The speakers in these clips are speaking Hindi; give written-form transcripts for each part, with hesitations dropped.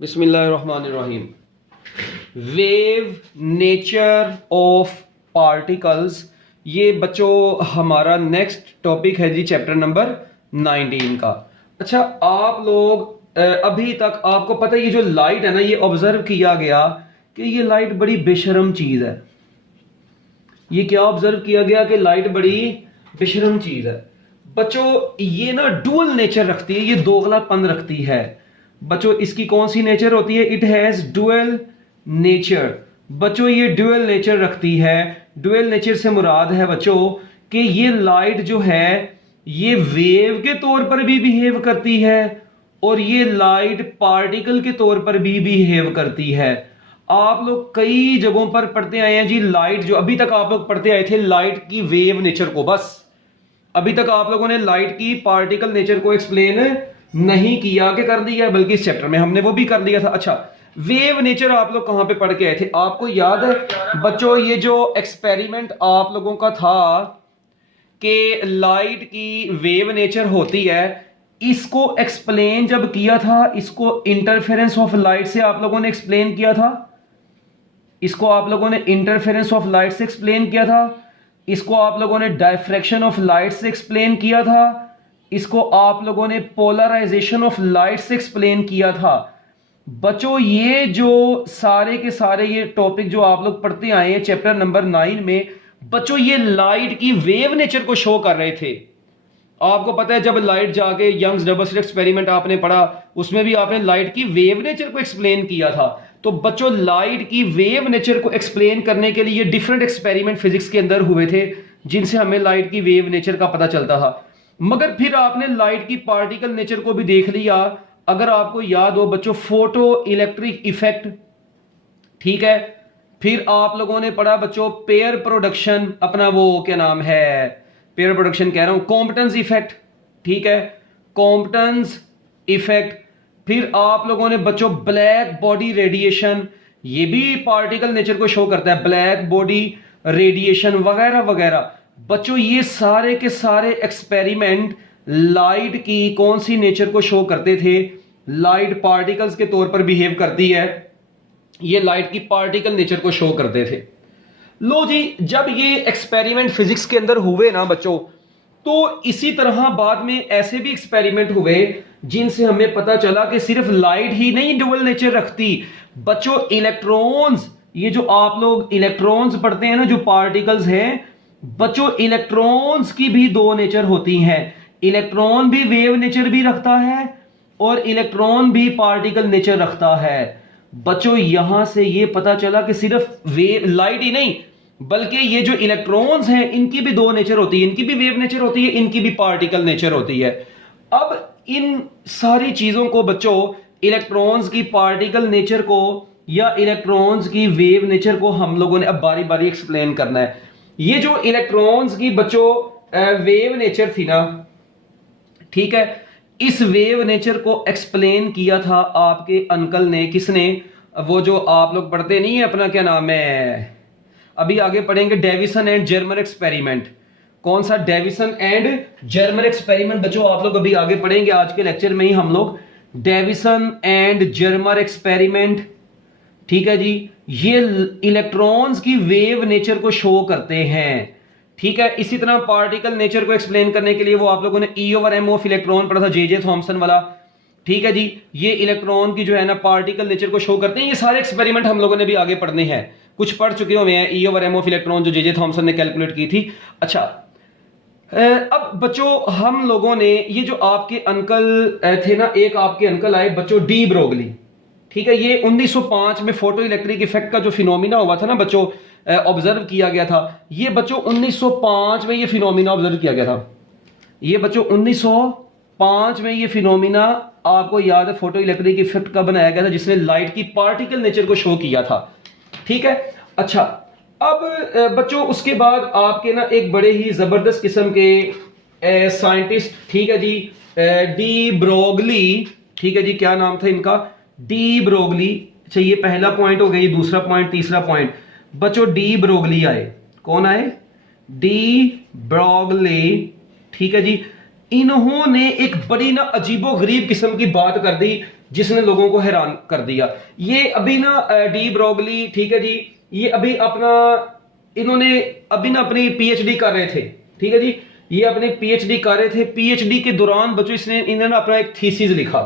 बिस्मिल्लाहिर्रहमानिर्रहीम। वेव नेचर ऑफ पार्टिकल्स, ये बच्चों हमारा नेक्स्ट टॉपिक है जी, चैप्टर नंबर 19 का। अच्छा, आप लोग अभी तक आपको पता है ये जो लाइट है ना, ये ऑब्जर्व किया गया कि ये लाइट बड़ी बेशर्म चीज है। ये क्या ऑब्जर्व किया गया कि लाइट बड़ी बेशर्म चीज है। बच्चों ये ना डुअल नेचर रखती है, ये दोगलापन रखती है। बच्चों इसकी कौन सी नेचर होती है? It has dual nature. बच्चों ये डुअल नेचर रखती है। डुअल नेचर से मुराद है बच्चों कि ये लाइट जो है ये वेव के तौर पर भी बिहेव करती है और ये लाइट पार्टिकल के तौर पर भी बिहेव करती है। आप लोग कई जगहों पर पढ़ते आए हैं जी, लाइट जो अभी तक आप लोग पढ़ते आए थे लाइट की वेव नेचर को। बस अभी तक आप लोगों ने लाइट की पार्टिकल नेचर को एक्सप्लेन नहीं किया कि कर दिया, बल्कि इस चैप्टर में हमने वो भी कर दिया था। अच्छा, वेव नेचर आप लोग कहां पे पढ़ के आए थे? आपको याद है बच्चों ये जो एक्सपेरिमेंट आप लोगों का था कि लाइट की वेव नेचर होती है, इसको एक्सप्लेन जब किया था, इसको इंटरफेरेंस ऑफ लाइट से आप लोगों ने एक्सप्लेन किया था। इसको आप लोगों ने इंटरफेरेंस ऑफ लाइट से एक्सप्लेन किया था। इसको आप लोगों ने डायफ्रैक्शन ऑफ लाइट से एक्सप्लेन किया था। इसको आप लोगों ने पोलराइजेशन ऑफ लाइट से एक्सप्लेन किया था। बच्चों ये जो सारे के सारे ये टॉपिक जो आप लोग पढ़ते आए हैं चैप्टर नंबर 9 में, बच्चों ये लाइट की वेव नेचर को शो कर रहे थे। आपको पता है जब लाइट जाके यंग्स डबल स्लिट एक्सपेरिमेंट आपने पढ़ा, उसमें भी आपने लाइट की वेव नेचर को एक्सप्लेन किया था। तो बच्चों लाइट की वेव नेचर को एक्सप्लेन करने के लिए डिफरेंट एक्सपेरिमेंट फिजिक्स के अंदर हुए थे, जिनसे हमें लाइट की वेव नेचर का पता चलता था। मगर फिर आपने लाइट की पार्टिकल नेचर को भी देख लिया। अगर आपको याद हो बच्चों, फोटो इलेक्ट्रिक इफेक्ट, ठीक है। फिर आप लोगों ने पढ़ा बच्चों पेयर प्रोडक्शन, अपना वो क्या नाम है, पेयर प्रोडक्शन कह रहा हूं, कॉम्पटेंस इफेक्ट, ठीक है, कॉम्पटेंस इफेक्ट। फिर आप लोगों ने बच्चों ब्लैक बॉडी रेडिएशन, ये भी पार्टिकल नेचर को शो करता है, ब्लैक बॉडी रेडिएशन वगैरह वगैरह। बच्चों ये सारे के सारे एक्सपेरिमेंट लाइट की कौन सी नेचर को शो करते थे? लाइट पार्टिकल्स के तौर पर बिहेव करती है, ये लाइट की पार्टिकल नेचर को शो करते थे। लो जी, जब ये एक्सपेरिमेंट फिजिक्स के अंदर हुए ना बच्चों, तो इसी तरह बाद में ऐसे भी एक्सपेरिमेंट हुए जिनसे हमें पता चला कि सिर्फ लाइट ही नहीं डुअल नेचर रखती। बच्चों इलेक्ट्रॉन्स, ये जो आप लोग इलेक्ट्रॉन्स पढ़ते हैं ना, जो पार्टिकल्स हैं, बच्चों इलेक्ट्रॉन्स की भी दो नेचर होती हैं। इलेक्ट्रॉन भी वेव नेचर भी रखता है और इलेक्ट्रॉन भी पार्टिकल नेचर रखता है। बच्चों यहां से ये पता चला कि सिर्फ वेव लाइट ही नहीं, बल्कि ये जो इलेक्ट्रॉन्स हैं इनकी भी दो नेचर होती है, इनकी भी वेव नेचर होती है, इनकी भी पार्टिकल नेचर होती है। अब इन सारी चीजों को बच्चों, इलेक्ट्रॉन्स की पार्टिकल नेचर को या इलेक्ट्रॉन्स की वेव नेचर को हम लोगों ने अब बारी बारी एक्सप्लेन करना है। ये जो इलेक्ट्रॉन्स की बच्चों वेव नेचर थी ना, ठीक है, इस वेव नेचर को एक्सप्लेन किया था आपके अंकल ने। किसने? वो जो आप लोग पढ़ते नहीं है अपना क्या नाम है, अभी आगे पढ़ेंगे, डेविसन एंड जर्मर एक्सपेरिमेंट। कौन सा? Davisson and Germer experiment. बच्चों आप लोग अभी आगे पढ़ेंगे, आज के लेक्चर में ही हम लोग डेविसन एंड जर्मर एक्सपेरिमेंट, ठीक है जी। ये इलेक्ट्रॉन्स की वेव नेचर को शो करते हैं, ठीक है। इसी तरह पार्टिकल नेचर को एक्सप्लेन करने के लिए वो आप लोगों ने e over m of electron पढ़ा था, जे थॉमसन वाला, ठीक है जी। ये इलेक्ट्रॉन की जो है ना पार्टिकल नेचर को शो करते हैं। ये सारे एक्सपेरिमेंट हम लोगों ने भी आगे पढ़ने हैं, कुछ पढ़ चुके हुए हैं, e over m of electron जो जे थॉमसन ने कैलकुलेट की थी। अच्छा, अब बच्चों हम लोगों ने ये जो आपके अंकल थे ना, एक आपके अंकल आए बच्चों डी ब्रोगली, ठीक है। ये 1905 में फोटो इलेक्ट्रिक इफेक्ट का जो फिनोमिना हुआ था ना बच्चों, ऑब्जर्व किया गया था। ये बच्चों 1905 में ये फिनोमिना ऑब्जर्व किया गया था। ये बच्चों 1905 में ये फिनोमिना आपको याद है, फोटो इलेक्ट्रिक इफेक्ट का बनाया गया था, जिसने लाइट की पार्टिकल नेचर को शो किया था, ठीक है। अच्छा, अब बच्चों उसके बाद आपके ना एक बड़े ही जबरदस्त किस्म के साइंटिस्ट, ठीक है जी, डी ब्रोगली, ठीक है जी, क्या नाम था इनका? De Broglie. अच्छा, ये पहला पॉइंट हो गया, ये दूसरा पॉइंट, तीसरा पॉइंट बच्चों डी ब्रोगली आए। कौन आए? डी ब्रोगली, ठीक है जी। इन्होंने एक बड़ी ना अजीबो गरीब किस्म की बात कर दी जिसने लोगों को हैरान कर दिया। ये अभी ना डी ब्रोगली, ठीक है जी, ये अभी अपना इन्होंने अभी ना अपनी पीएचडी कर रहे थे, ठीक है जी, ये अपनी पीएचडी कर रहे थे। पीएचडी के दौरान बच्चों इन्होंने अपना एक थीसिस लिखा।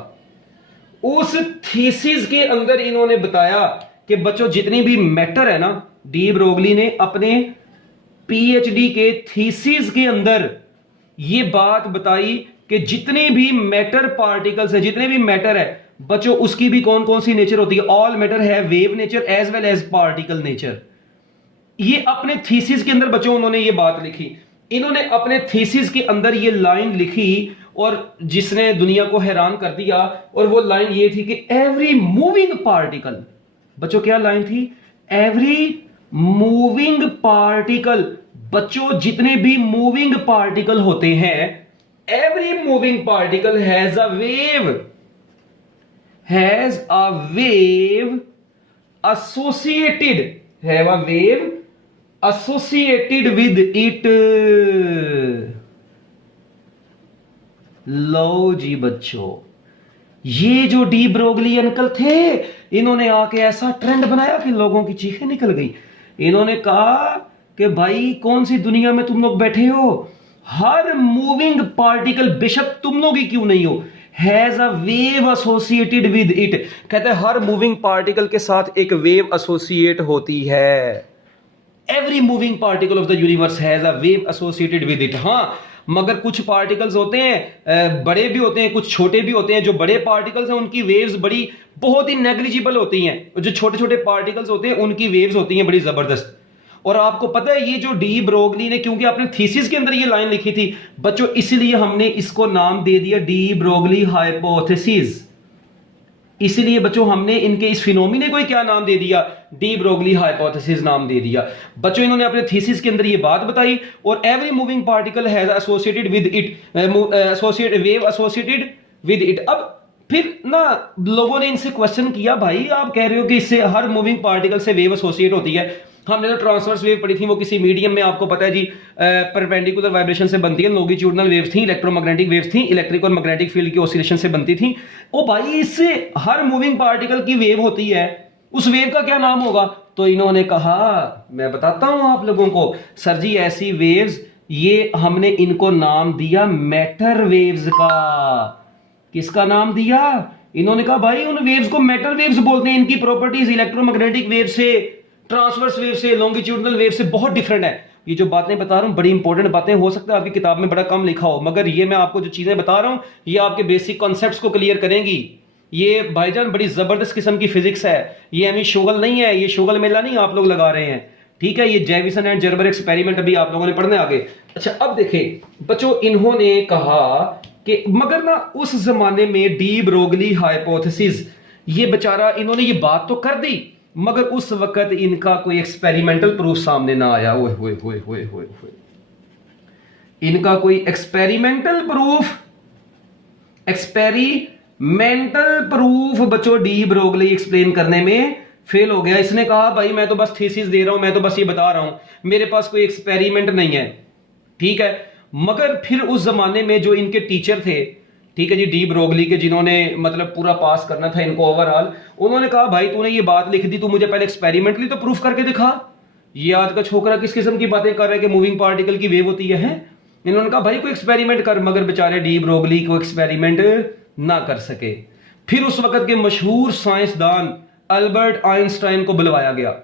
उस थीसिस के अंदर इन्होंने बताया कि बच्चों जितनी भी मैटर है ना, डी ब्रोगली ने अपने पीएचडी के थीसिस के अंदर ये बात बताई कि जितने भी मैटर पार्टिकल्स है, जितने भी मैटर है बच्चों, उसकी भी कौन कौन सी नेचर होती है। ऑल मैटर है wave nature as well as particle nature. ये अपने थीसिस के अंदर बच्चों उन्होंने ये बात लिखी। इन्होंने अपने थीसिस के अंदर ये लाइन लिखी और जिसने दुनिया को हैरान कर दिया, और वो लाइन ये थी कि एवरी मूविंग पार्टिकल, बच्चों क्या लाइन थी, एवरी मूविंग पार्टिकल, बच्चों जितने भी मूविंग पार्टिकल होते हैं, every moving particle has a wave associated, have a wave associated with it। लो जी बच्चों, ये जो डी ब्रोगली अंकल थे, इन्होंने आके ऐसा ट्रेंड बनाया कि लोगों की चीखें निकल गई। इन्होंने कहा कि भाई कौन सी दुनिया में तुम लोग बैठे हो, हर मूविंग पार्टिकल, बेशक तुम लोग ही क्यों नहीं हो, has a wave associated with it. कहते हैं हर मूविंग पार्टिकल के साथ एक वेव एसोसिएट होती है। Every moving particle of the universe has a wave associated with it. हाँ, मगर कुछ पार्टिकल्स होते हैं, बड़े भी होते हैं, कुछ छोटे भी होते हैं। जो बड़े पार्टिकल्स हैं उनकी वेव्स बड़ी बहुत ही नेग्लिजिबल होती हैं, जो छोटे छोटे पार्टिकल्स होते हैं उनकी वेव्स होती हैं बड़ी जबरदस्त। और आपको पता है ये जो डी ब्रोगली ने, क्योंकि आपने थीसिस के अंदर ये लाइन लिखी थी बच्चों, इसलिए हमने इसको नाम दे दिया डी ब्रोगली हाइपोथेसिस। इसलिए बच्चों हमने इनके इस फिनोमिने को क्या नाम दे दिया, डी ब्रोगली हाइपोथेसिस नाम दे दिया। बच्चों इन्होंने अपने थीसिस के अंदर ये बात बताई, और every moving particle has associated with it, wave associated with it. अब फिर ना लोगों ने इनसे क्वेश्चन किया, भाई आप कह रहे हो कि इससे हर मूविंग पार्टिकल से वेव एसोसिएट होती है, हमने जो ट्रांसवर्स वेव पढ़ी थी वो किसी मीडियम में, आपको पता है जी, परपेंडिकुलर वाइब्रेशन से बनती है, लॉन्गिट्यूडनल वेव्स थी, इलेक्ट्रोमैग्नेटिक वेव्स थी, इलेक्ट्रिक और मैग्नेटिक फील्ड की ऑसिलेशन से बनती थी। ओ भाई, इससे हर मूविंग पार्टिकल की वेव होती है, उस वेव का क्या नाम होगा? तो इन्होंने कहा, मैं बताता हूं आप लोगों को, सर जी ऐसी वेव्स, ये हमने इनको नाम दिया मैटर वेव्स का। किसका नाम दिया? इन्होंने कहा भाई उन वेव्स को मैटर वेव्स बोलते हैं, इनकी प्रॉपर्टीज इलेक्ट्रोमैग्नेटिक वेव से, ट्रांसवर्स वेव से, लॉन्गिट्यूडनल वेव से बहुत डिफरेंट है। ये जो बातें बता रहा हूं बड़ी इंपॉर्टेंट बातें, हो सकता है आपकी किताब में बड़ा कम लिखा हो, मगर ये मैं आपको जो चीजें बता रहा हूं ये आपके बेसिक कॉन्सेप्ट्स को क्लियर करेंगी। ये भाईजान बड़ी जबरदस्त किस्म की फिजिक्स है, ये हमें शोगल नहीं है, ये शोगल मेला नहीं आप लोग लगा रहे हैं, ठीक है? ये जेविसन एंड जर्बर एक्सपेरिमेंट अभी आप लोगों ने पढ़ने आगे। अच्छा, अब देखें बच्चों, इन्होंने कहा कि मगर ना उस जमाने में डी ब्रोगली हाइपोथेसिस, ये बेचारा, इन्होंने ये बात तो कर दी मगर उस वक्त इनका कोई एक्सपेरिमेंटल प्रूफ सामने ना आया। ओए होए होए होए होए होए, इनका कोई एक्सपेरिमेंटल प्रूफ बच्चों डी ब्रोगली एक्सप्लेन करने में फेल हो गया। इसने कहा भाई मैं तो बस थीसिस दे रहा हूं, मैं तो बस ये बता रहा हूं, मेरे पास कोई एक्सपेरिमेंट नहीं है, ठीक है? मगर फिर उस जमाने में जो इनके टीचर थे, ठीक है जी, डी ब्रोगली के, जिन्होंने मतलब पूरा पास करना था इनको ओवरऑल, उन्होंने कहा भाई तूने ये बात लिख दी, तू मुझे पहले एक्सपेरिमेंटली तो प्रूफ करके दिखा। ये आज का छोकरा किस किस्म की बातें कर रहा है कि मूविंग पार्टिकल की वेव होती है? इन्होंने कहा भाई कोई एक्सपेरिमेंट कर, मगर बेचारे डी ब्रोगली को एक्सपेरिमेंट ना कर सके। फिर उस वक्त के मशहूर साइंसदान अल्बर्ट आइंस्टाइन को बुलवाया गया।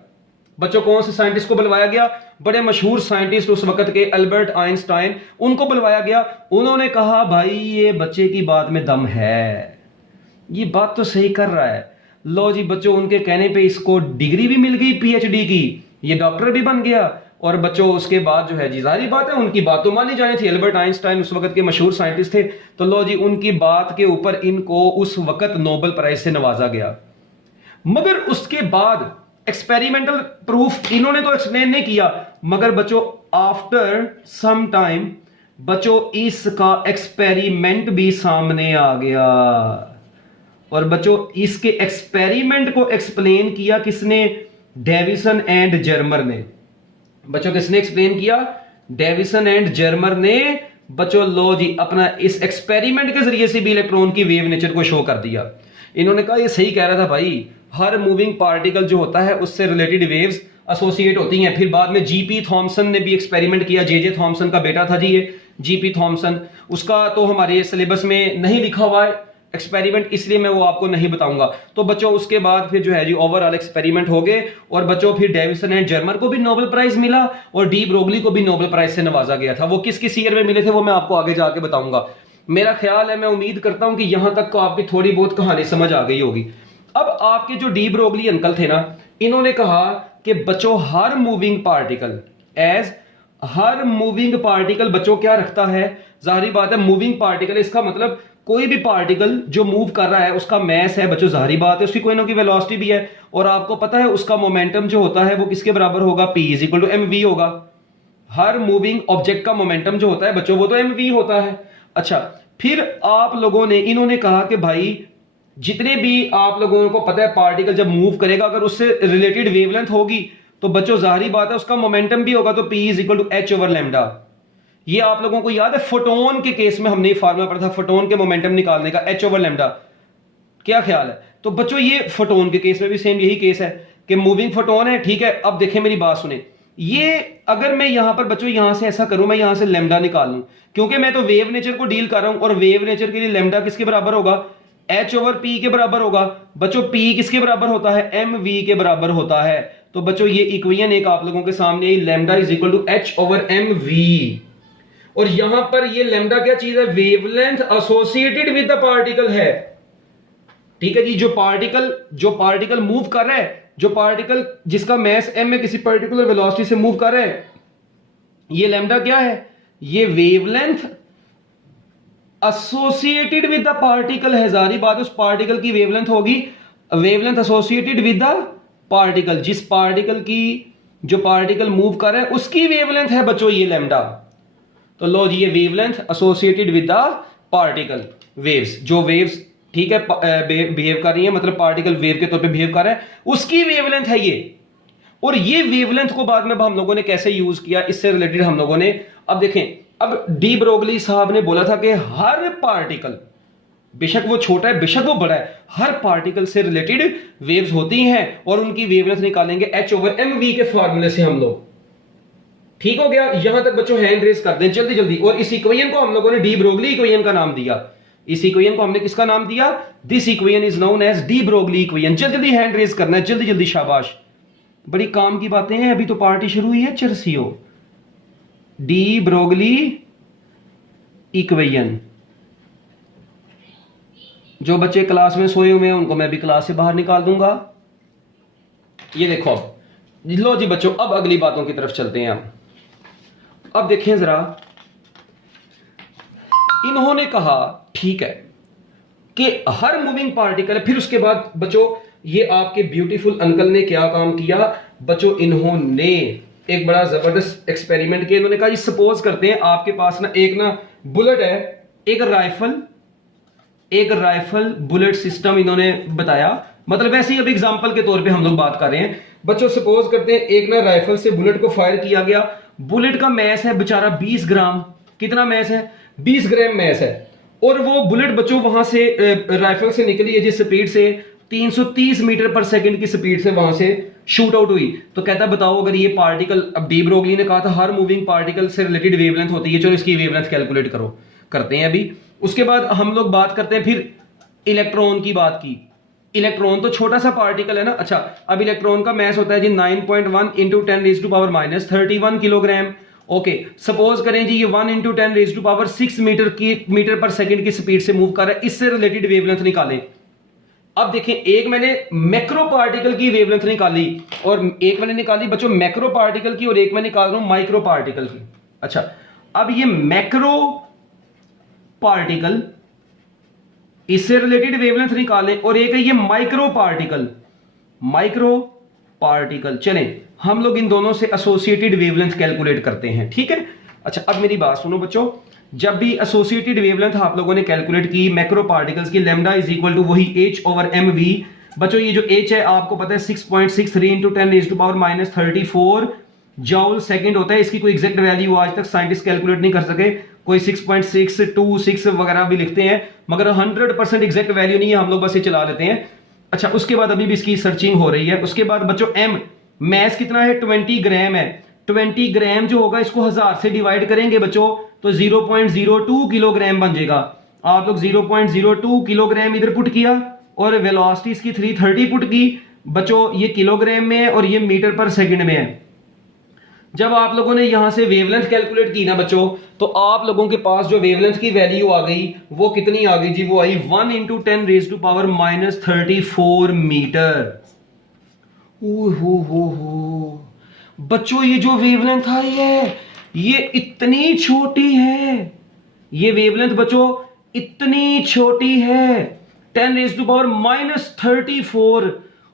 बच्चों कौन से साइंटिस्ट को बुलवाया गया? बड़े मशहूर साइंटिस्ट उस वक्त के अल्बर्ट आइंस्टाइन, उनको बुलवाया गया। उन्होंने कहा भाई ये बच्चे की बात में दम है, ये बात तो सही कर रहा है। लो जी बच्चों, उनके कहने पे इसको डिग्री भी मिल गई पीएचडी की, ये डॉक्टर भी बन गया। और बच्चों उसके बाद जो है जी, जाहिर बात है उनकी बात तो मानी जानी थी, अल्बर्ट आइंस्टाइन उस वक्त के मशहूर साइंटिस्ट थे, तो लो जी उनकी बात के ऊपर इनको उस वक्त नोबेल प्राइज से नवाजा गया। मगर उसके बाद एक्सपेरिमेंटल प्रूफ इन्होंने तो एक्सप्लेन नहीं किया, मगर बच्चों आफ्टर सम टाइम बच्चों इसका एक्सपेरिमेंट भी सामने आ गया। और बच्चों इसके एक्सपेरिमेंट को एक्सप्लेन किया किसने? डेविसन एंड जर्मर ने। बच्चों किसने एक्सप्लेन किया? डेविसन एंड जर्मर ने। बच्चों लो जी अपना इस एक्सपेरिमेंट के जरिए से भी इलेक्ट्रॉन की वेव नेचर को शो कर दिया। इन्होंने कहा ये सही कह रहा था भाई, हर मूविंग पार्टिकल जो होता है उससे रिलेटेड वेव्स एसोसिएट होती हैं। फिर बाद में जीपी थॉमसन ने भी एक्सपेरिमेंट किया, जे थॉमसन का बेटा था जी ये जीपी थॉमसन, उसका तो हमारे सिलेबस में नहीं लिखा हुआ है एक्सपेरिमेंट, इसलिए मैं वो आपको नहीं बताऊंगा। तो बच्चों उसके बाद फिर जो है जी ओवरऑल एक्सपेरिमेंट हो गए, और बच्चों फिर डेविसन एंड जर्मर को भी नोबेल प्राइज मिला और डी ब्रोगली को भी नोबेल प्राइज से नवाजा गया था। वो किस किस ईयर में मिले थे वो मैं आपको आगे जाके बताऊंगा। मेरा ख्याल है, मैं उम्मीद करता हूं कि यहां तक को आपकी थोड़ी बहुत कहानी समझ आ गई होगी। अब आपके जो डी ब्रोगली अंकल थे ना, इन्होंने कहा कि बच्चों हर मूविंग पार्टिकल हर मूविंग पार्टिकल बच्चों क्या रखता है, जाहिर बात है मूविंग पार्टिकल, इसका मतलब कोई भी पार्टिकल जो मूव कर रहा है उसका मैस है बच्चों, जाहिर बात है उसकी कोई ना कोई वेलोसिटी भी है, और आपको पता है उसका मोमेंटम जो होता है वो किसके बराबर होगा, P = mv होगा। हर मूविंग ऑब्जेक्ट का मोमेंटम जो होता है बच्चों वो तो mv होता है। अच्छा, फिर आप लोगों ने, इन्होंने कहा कि भाई जितने भी आप लोगों को पता है पार्टिकल जब मूव करेगा अगर उससे रिलेटेड वेवलेंथ होगी तो बच्चों जाहिर बात है उसका मोमेंटम भी होगा, तो P = h/λ। ये आप लोगों को याद है फोटोन के केस में हमने फार्मूला पढ़ा था फोटोन के मोमेंटम निकालने का, h/λ। क्या ख्याल है? तो बच्चों ये फोटोन के केस में भी सेम यही केस है कि मूविंग फोटोन है, ठीक है। अब देखें मेरी बात सुने, ये अगर मैं यहां पर बच्चों यहां से ऐसा करूं, मैं यहां से लैम्डा निकाल लूं, क्योंकि मैं तो वेव नेचर को डील कर रहा हूं, और वेव नेचर के लिए लैम्डा किसके बराबर होगा, h/p के बराबर होगा। बच्चों p किसके बराबर होता है, mv के बराबर होता है। तो बच्चों ये इक्वेशन एक आप लोगों के सामने, लैम्डा = h/mv, और यहां पर ये लैम्डा क्या चीज है, wavelength associated with the particle है, ठीक है जी। जो पार्टिकल मूव कर रहा है, जो पार्टिकल जिसका मैस m है किसी पर्टिकुलर वेलोसिटी से मूव कर रहा है, ये लैम्डा क्या है, ये wavelength associated with the particle है। जारी बात है उस पार्टिकल की वेवलेंथ होगी, wavelength associated with the particle, जिस पार्टिकल की, जो पार्टिकल मूव कर रहा है उसकी वेवलेंथ है बच्चों ये लैम्डा। तो लो जी, ये wavelength associated with the particle waves, जो वेव्स ठीक है बिहेव कर रही है, मतलब पार्टिकल वेव के तौर पे बिहेव कर रहा है, उसकी वेवलेंथ है ये। और ये वेवलेंथ को बाद में हम लोगों ने कैसे यूज किया, इससे रिलेटेड हम लोगों ने, अब देखें, अब डी ब्रोगली साहब ने बोला था कि हर पार्टिकल, बेशक वो छोटा है बेशक वो बड़ा है, हर पार्टिकल से रिलेटेड वेव्स होती हैं और उनकी वेवलेंथ निकालेंगे h/mv के फॉर्मूले से हम लोग। ठीक हो गया? यहां तक बच्चों हैंड रेज कर दें जल्दी जल्दी। और इस इक्वेशन को हम लोगों ने डी ब्रोगली इक्वेशन का नाम दिया। इस इक्वेशन को हमने किसका नाम दिया? This equation is known as de Broglie equation. जल्दी जल्दी हैंड रेज करना है, जल्दी जल्दी, शाबाश। बड़ी काम की बातें हैं, अभी तो पार्टी शुरू हुई है। चर्सियो डी ब्रोगली इक्वेशन। जो बच्चे क्लास में सोए हुए हैं उनको मैं भी क्लास से बाहर निकाल दूंगा। ये देखो, लो जी बच्चों, अब अगली बातों की तरफ चलते हैं हम। अब देखें जरा, इन्होंने कहा ठीक है कि हर मूविंग पार्टिकल है। फिर उसके बाद बच्चों ये आपके ब्यूटीफुल अंकल ने क्या काम किया बच्चों, इन्होंने एक बड़ा जबरदस्त एक्सपेरिमेंट किया। इन्होंने कहा जी सपोज करते हैं आपके पास ना एक ना बुलेट है, एक राइफल बुलेट सिस्टम इन्होंने बताया। मतलब वैसे ही अब एग्जांपल के तौर पे हम लोग बात कर रहे हैं बच्चों। सपोज करते हैं एक ना राइफल से बुलेट को फायर किया गया। बुलेट का मैस है बेचारा 20 ग्राम। कितना मैस है? 20 ग्राम मैस है। और वो बुलेट बच्चों वहां से राइफल से निकली है जिस स्पीड से 330 मीटर पर सेकंड की स्पीड से वहां से शूट आउट हुई। तो कहता बताओ अगर ये पार्टिकल, अब डी ब्रोगली ने कहा था हर मूविंग पार्टिकल से रिलेटेड वेवलेंथ होती है, चलो इसकी वेवलेंथ कैलकुलेट करो, करते हैं अभी। उसके बाद हम लोग बात करते हैं फिर इलेक्ट्रॉन की बात की। इलेक्ट्रॉन तो छोटा सा पार्टिकल है ना। अच्छा, अब इलेक्ट्रॉन का मैस होता है जी 9.1 × 10⁻³ 31 किलोग्राम। ओके, सपोज करें जी ये 1 × 10⁻6 मीटर पर सेकंड की स्पीड से मूव कर रहा है। इससे रिलेटेड वेवलेंथ निकालें। अब देखें, एक मैंने मैक्रो पार्टिकल की वेवलेंथ निकाली और एक मैंने निकाली बच्चों मैक्रो पार्टिकल की, और एक मैं निकाल रहा हूं माइक्रो पार्टिकल की। अच्छा, अब ये मैक्रो पार्टिकल, इससे रिलेटेड वेवलेंथ निकालें, और एक है ये माइक्रो पार्टिकल। चलें हम लोग इन दोनों से एसोसिएटेड वेवलेंथ कैलकुलेट करते हैं, ठीक है। अच्छा, अब मेरी बात सुनो बच्चों, जब भी एसोसिएटेड वेवलेंथ आप लोगों ने कैलकुलेट की मैक्रो पार्टिकल्स की, लैम्डा = वही h/mv। बच्चों ये जो h है आपको पता है 6.63 × 10⁻34 जूल सेकंड होता है। इसकी कोई एग्जैक्ट वैल्यू आज तक साइंटिस्ट कैलकुलेट नहीं कर सके। कोई 6.626 वगैरह भी लिखते हैं, मगर 100% एग्जैक्ट वैल्यू नहीं है, हम लोग बस ये चला लेते हैं। अच्छा, उसके बाद अभी भी इसकी सर्चिंग हो रही है। उसके बाद बच्चों एम मैस कितना है, 20 ग्राम है। 20 ग्राम जो होगा इसको 1000 से डिवाइड करेंगे बच्चों तो 0.02 किलोग्राम बन जाएगा। आप लोग 0.02 किलोग्राम इधर पुट किया और वेलोसिटी इसकी 330 पुट की बच्चों, ये किलोग्राम में है और ये मीटर पर सेकंड में है। जब आप लोगों ने यहां से वेवलेंथ कैलकुलेट की ना बच्चों, तो आप लोगों के पास जो वेवलेंथ की वैल्यू आ गई वो कितनी आ गई जी, वो आई 1 × 10⁻⁻34 मीटर। हो बच्चों, ये जो वेवलेंथ आई है ये इतनी छोटी है, ये वेवलेंथ बच्चों इतनी छोटी है, 10⁻⁻34।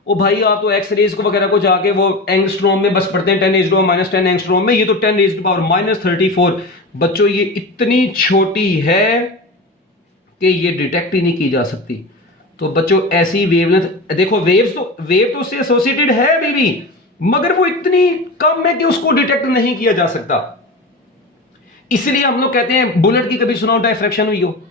ओ भाई, आप तो एक्स रेज को वगैरह को जाके वो एंगस्ट्रॉम में बस पढ़ते हैं, 10⁻⁻10 एंगस्ट्रॉम में, ये तो 10⁻⁻34। बच्चों ये इतनी छोटी है कि ये डिटेक्ट ही नहीं की जा सकती। तो बच्चों ऐसी वेवलेंथ देखो, वेव तो उससे एसोसिएटेड है अभी भी, मगर वो इतनी कम है कि उसको डिटेक्ट नहीं किया जा सकता। इसलिए हम लोग कहते हैं, बुलेट की कभी सुना डायफ्रैक्शन हुई हो,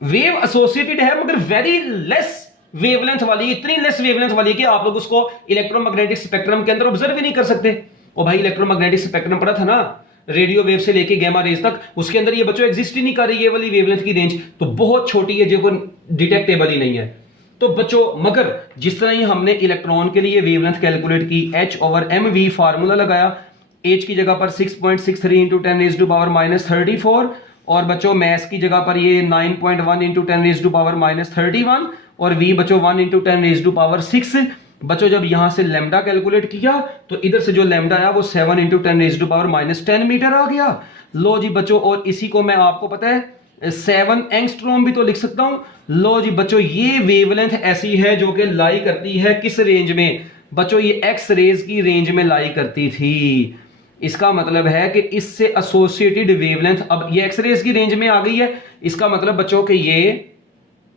वेव एसोसिएटेड है मगर वेरी लेस वेवलेंथ वाली, इतनी लेस वेवलेंथ वाली कि आप लोग उसको इलेक्ट्रोमैग्नेटिक स्पेक्ट्रम के अंदर ऑब्जर्व ही नहीं कर सकते। ओ भाई, इलेक्ट्रोमैग्नेटिक स्पेक्ट्रम पढ़ा था ना, रेडियो वेव से लेके गामा रेज तक, उसके अंदर ये बच्चों एग्जिस्ट ही नहीं कर रही है वाली वेवलेंथ की रेंज, तो बहुत छोटी है जो डिटेक्टेबल ही नहीं है। तो बच्चों, मगर जिस तरह ही हमने इलेक्ट्रॉन के लिए वेवलेंथ कैलकुलेट की, H/mv फार्मूला लगाया, H की जगह पर 6.63 × 10⁻⁻34 और बच्चों मैस की जगह पर ये 9.1 × 10⁻⁻31 और v बच्चों 1 × 10⁻6। बच्चों जब यहां से लैम्डा कैलकुलेट किया तो इधर से जो लैम्डा आया वो 7 × 10⁻⁻10 मीटर आ गया। लो जी बच्चों, और इसी को मैं आपको पता है 7 एंगस्ट्रॉम भी तो लिख सकता हूं। लो जी बच्चों, ये वेवलेंथ ऐसी है जो कि लाई करती है किस रेंज में बच्चों, ये एक्स रेज की रेंज में लाई करती थी। इसका मतलब है कि इससे एसोसिएटेड वेवलेंथ अब ये एक्स रेज की रेंज में आ गई है। इसका मतलब बच्चों कि ये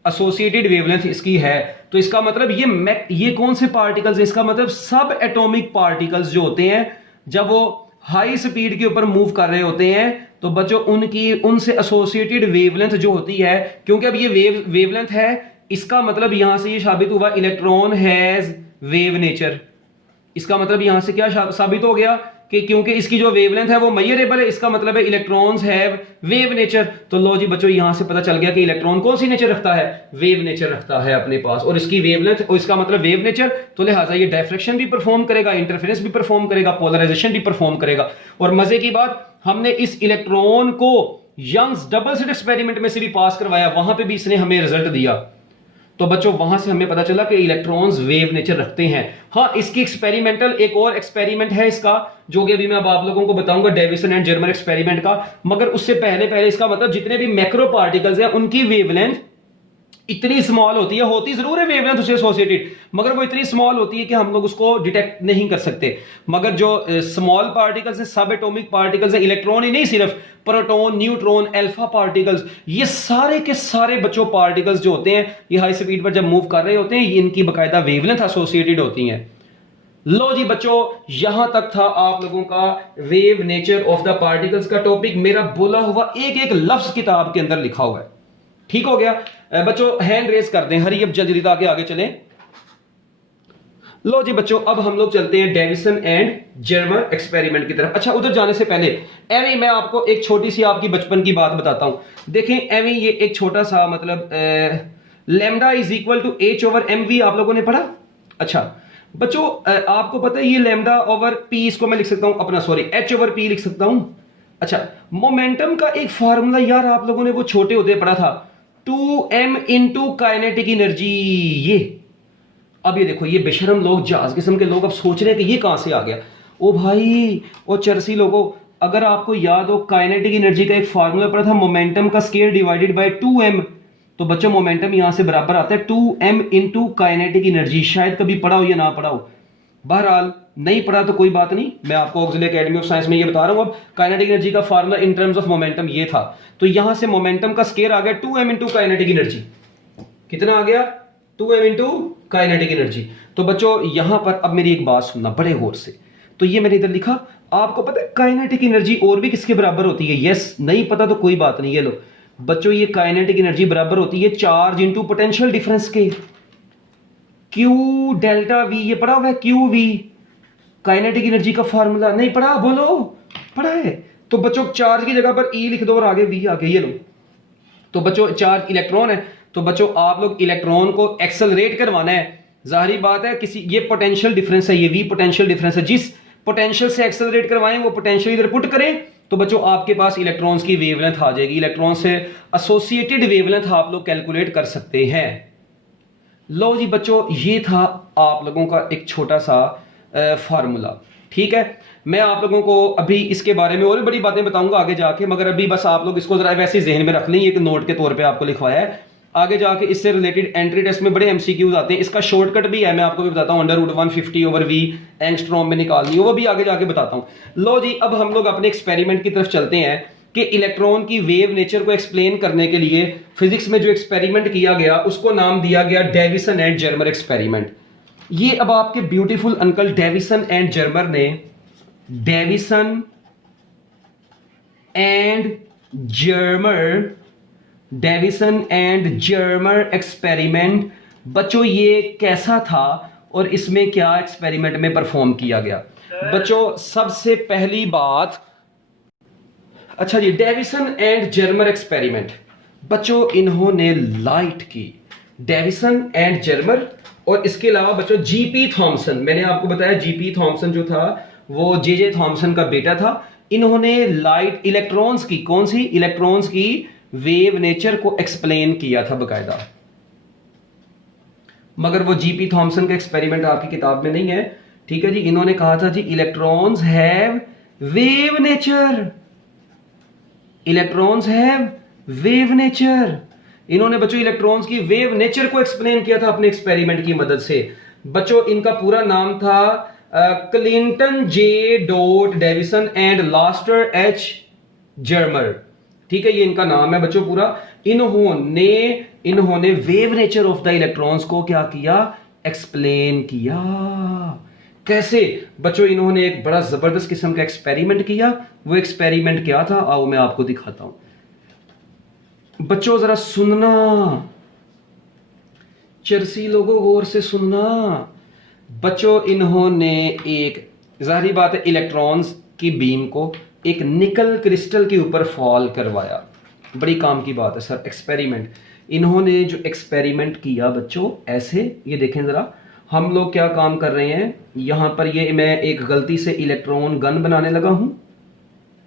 एसोसिएटेड वेवलेंथ इसकी है। तो इसका मतलब ये कौन से पार्टिकल्स है, इसका मतलब सब एटॉमिक पार्टिकल्स जो होते हैं जब वो हाई स्पीड के ऊपर मूव कर रहे होते हैं तो बच्चों उनसे एसोसिएटेड वेवलेंथ जो होती है, क्योंकि अब ये वेवलेंथ है, इसका मतलब यहां से ये साबित हुआ इलेक्ट्रॉन हैज वेव नेचर। इसका मतलब यहां से क्या साबित हो गया कि क्योंकि इसकी जो वेवलेंथ है वो मेजरेबल है, इसका मतलब है इलेक्ट्रॉन्स हैव वेव नेचर। तो लो जी बच्चों, यहां से पता चल गया कि इलेक्ट्रॉन कौन सी नेचर रखता है, वेव नेचर रखता है अपने पास, और इसकी वेवलेंथ और इसका मतलब वेव नेचर, तो लिहाजा ये डायफ्रैक्शन भी परफॉर्म करेगा, इंटरफेरेंस भी परफॉर्म करेगा, पोलराइजेशन भी परफॉर्म करेगा। और मजे की बात, हमने इस इलेक्ट्रॉन को यंग्स डबल स्लिट एक्सपेरिमेंट में से भी पास करवाया, वहां पे भी इसने हमें रिजल्ट दिया। तो बच्चों वहां से हमें पता चला कि इलेक्ट्रॉन्स वेव नेचर रखते हैं। हाँ, इसकी एक्सपेरिमेंटल एक और एक्सपेरिमेंट है इसका, जो कि अभी मैं अब आप लोगों को बताऊंगा, डेविसन एंड जर्मर एक्सपेरिमेंट का। मगर उससे पहले इसका मतलब जितने भी मैक्रो पार्टिकल्स हैं उनकी वेवलेंथ इतनी स्मॉल होती जरूर है वेवलेंथ उससे एसोसिएटेड, मगर वो इतनी स्मॉल होती है कि हम लोग उसको डिटेक्ट नहीं कर सकते। मगर जो स्मॉल पार्टिकल्स हैं, सब एटॉमिक पार्टिकल्स हैं, इलेक्ट्रॉन ही नहीं, सिर्फ प्रोटॉन, न्यूट्रॉन, अल्फा पार्टिकल्स, ये सारे के सारे बच्चों पार्टिकल्स जो होते हैं ये हाई स्पीड पर जब मूव कर रहे होते हैं, इनकी बाकायदा वेवलेंथ एसोसिएटेड होती है। लो जी बच्चों, यहां तक था आप लोगों का wave nature of the particles का टॉपिक। मेरा बोला हुआ एक एक लफ्ज किताब के अंदर लिखा हुआ है। ठीक हो गया बच्चों, हैंड रेस कर दें, हरी अब जल्दी ताकि आगे चलें। लो जी बच्चों, अब हम लोग चलते हैं डेविसन एंड जर्मर एक्सपेरिमेंट की तरफ। अच्छा, उधर जाने से पहले एवी मैं आपको एक छोटी सी आपकी बचपन की बात बताता हूं। देखें एवी, ये एक छोटा सा मतलब lambda is equal to H/mv आप लोगों ने पढ़ा। अच्छा बच्चों, आपको पता है ये लैम्डा ओवर पी, इसको मैं लिख सकता हूं अपना, सॉरी H/p लिख सकता हूं। अच्छा, मोमेंटम का एक फार्मूला यार आप लोगों ने वो छोटे होते पढ़ा था, 2m इंटू काइनेटिक एनर्जी। ये अब ये देखो, ये बेशरम लोग, जहाज किस्म के लोग अब सोच रहे हैं कि ये कहां से आ गया। ओ भाई, ओ चरसी लोगों, अगर आपको याद हो काइनेटिक एनर्जी का एक फार्मूला पढ़ा था, मोमेंटम का स्केयर डिवाइडेड बाय 2m। तो बच्चों मोमेंटम यहां से बराबर आता है 2m इंटू काइनेटिक एनर्जी। शायद कभी पढ़ा हो या ना पढ़ा हो, बहरहाल नहीं पढ़ा तो कोई बात नहीं, मैं आपको ऑक्सिलरी एकेडमी ऑफ साइंस में ये बता रहा हूं। अब काइनेटिक एनर्जी का formula in terms of momentum ये था, तो यहां से मोमेंटम का स्केयर आ गया 2m इंटू काइनेटिक एनर्जी। कितना आ गया, 2m इंटू काइनेटिक एनर्जी। तो बच्चों यहां पर अब मेरी एक बात सुनना बड़े गौर से। तो ये मैंने इधर लिखा। आपको पता है काइनेटिक एनर्जी और भी किसके बराबर होती है? यस, नहीं पता तो कोई बात नहीं, ये लो बच्चों, ये काइनेटिक एनर्जी बराबर होती है चार्ज इंटू पोटेंशियल डिफरेंस के। क्यू डेल्टा वी, ये पढ़ा हुआ है क्यू वी, काइनेटिक एनर्जी का फार्मूला नहीं पढ़ा? बोलो, पढ़ा है? तो बच्चों चार्ज की जगह पर ई लिख दो और आगे वी आगे, ये लो। तो बच्चों चार्ज इलेक्ट्रॉन है, तो बच्चों आप लोग इलेक्ट्रॉन को एक्सेलरेट करवाना है, जाहिर बात है किसी, ये पोटेंशियल डिफरेंस है, ये वी पोटेंशियल डिफरेंस है, जिस पोटेंशियल से एक्सेलरेट करवाएं वो पोटेंशियल इधर पुट करें, तो बच्चों आपके पास इलेक्ट्रॉन्स की वेवलेंथ आ जाएगी। इलेक्ट्रॉन से एसोसिएटेड वेवलेंथ आप लोग कैलकुलेट कर सकते हैं। लो जी बच्चों, ये था आप लोगों का एक छोटा सा फार्मूला, ठीक है। मैं आप लोगों को अभी इसके बारे में और भी बड़ी बातें बताऊंगा आगे जाके, मगर अभी बस आप लोग इसको जरा वैसे जहन में रख लें, एक नोट के तौर पे आपको लिखवाया है। आगे जाके इससे रिलेटेड एंट्री टेस्ट में बड़े एमसीक्यूज आते हैं, इसका शॉर्टकट भी है, मैं आपको भी बताता हूँ, √150/v एंगस्ट्रॉम में निकालनी है, वो भी आगे जाके बताता हूँ। लो जी, अब हम लोग अपने एक्सपेरिमेंट की तरफ चलते हैं कि इलेक्ट्रॉन की वेव नेचर को एक्सप्लेन करने के लिए फिजिक्स में जो एक्सपेरिमेंट किया गया उसको नाम दिया गया डेविसन एंड जर्मर एक्सपेरिमेंट। ये अब आपके beautiful uncle Davisson and Germer ने डेविसन एंड जर्मर एक्सपेरिमेंट, बच्चों ये कैसा था और इसमें क्या एक्सपेरिमेंट में परफॉर्म किया गया? बच्चों सबसे पहली बात, अच्छा जी, डेविसन एंड जर्मर एक्सपेरिमेंट, बच्चों इन्होंने लाइट की, डेविसन एंड जर्मर, और इसके अलावा बच्चों जीपी थॉमसन, मैंने आपको बताया जीपी थॉमसन जो था वो जे थॉमसन का बेटा था। इन्होंने लाइट इलेक्ट्रॉन्स की, कौन सी? इलेक्ट्रॉन्स की वेव नेचर को एक्सप्लेन किया था बकायदा, मगर वो जीपी थॉमसन का एक्सपेरिमेंट आपकी किताब में नहीं है, ठीक है जी। इन्होंने कहा था जी electrons have wave nature, electrons have wave nature. इन्होंने बच्चों इलेक्ट्रॉन्स की वेव नेचर को एक्सप्लेन किया था अपने एक्सपेरिमेंट की मदद से। बच्चों इनका पूरा नाम था Clinton J dot Davisson and Lester H Germer, ठीक है, ये इनका नाम है बच्चों पूरा। इन्होंने wave nature of the electrons को क्या किया? एक्सप्लेन किया। कैसे? बच्चों इन्होंने एक बड़ा जबरदस्त किस्म का एक्सपेरिमेंट किया। वो एक्सपेरिमेंट क्या था आओ मैं आपको दिखाता हूं। बच्चों जरा सुनना, चरसी लोगों गौर से सुनना। बच्चों इन्होंने एक, जाहिर बात है, इलेक्ट्रॉन्स की बीम को एक निकल क्रिस्टल के ऊपर फॉल करवाया। बड़ी काम की बात है सर, एक्सपेरिमेंट। इन्होंने जो एक्सपेरिमेंट किया बच्चों ऐसे, ये देखें जरा, हम लोग क्या काम कर रहे हैं यहां पर, ये मैं एक गलती से इलेक्ट्रॉन गन बनाने लगा हूं,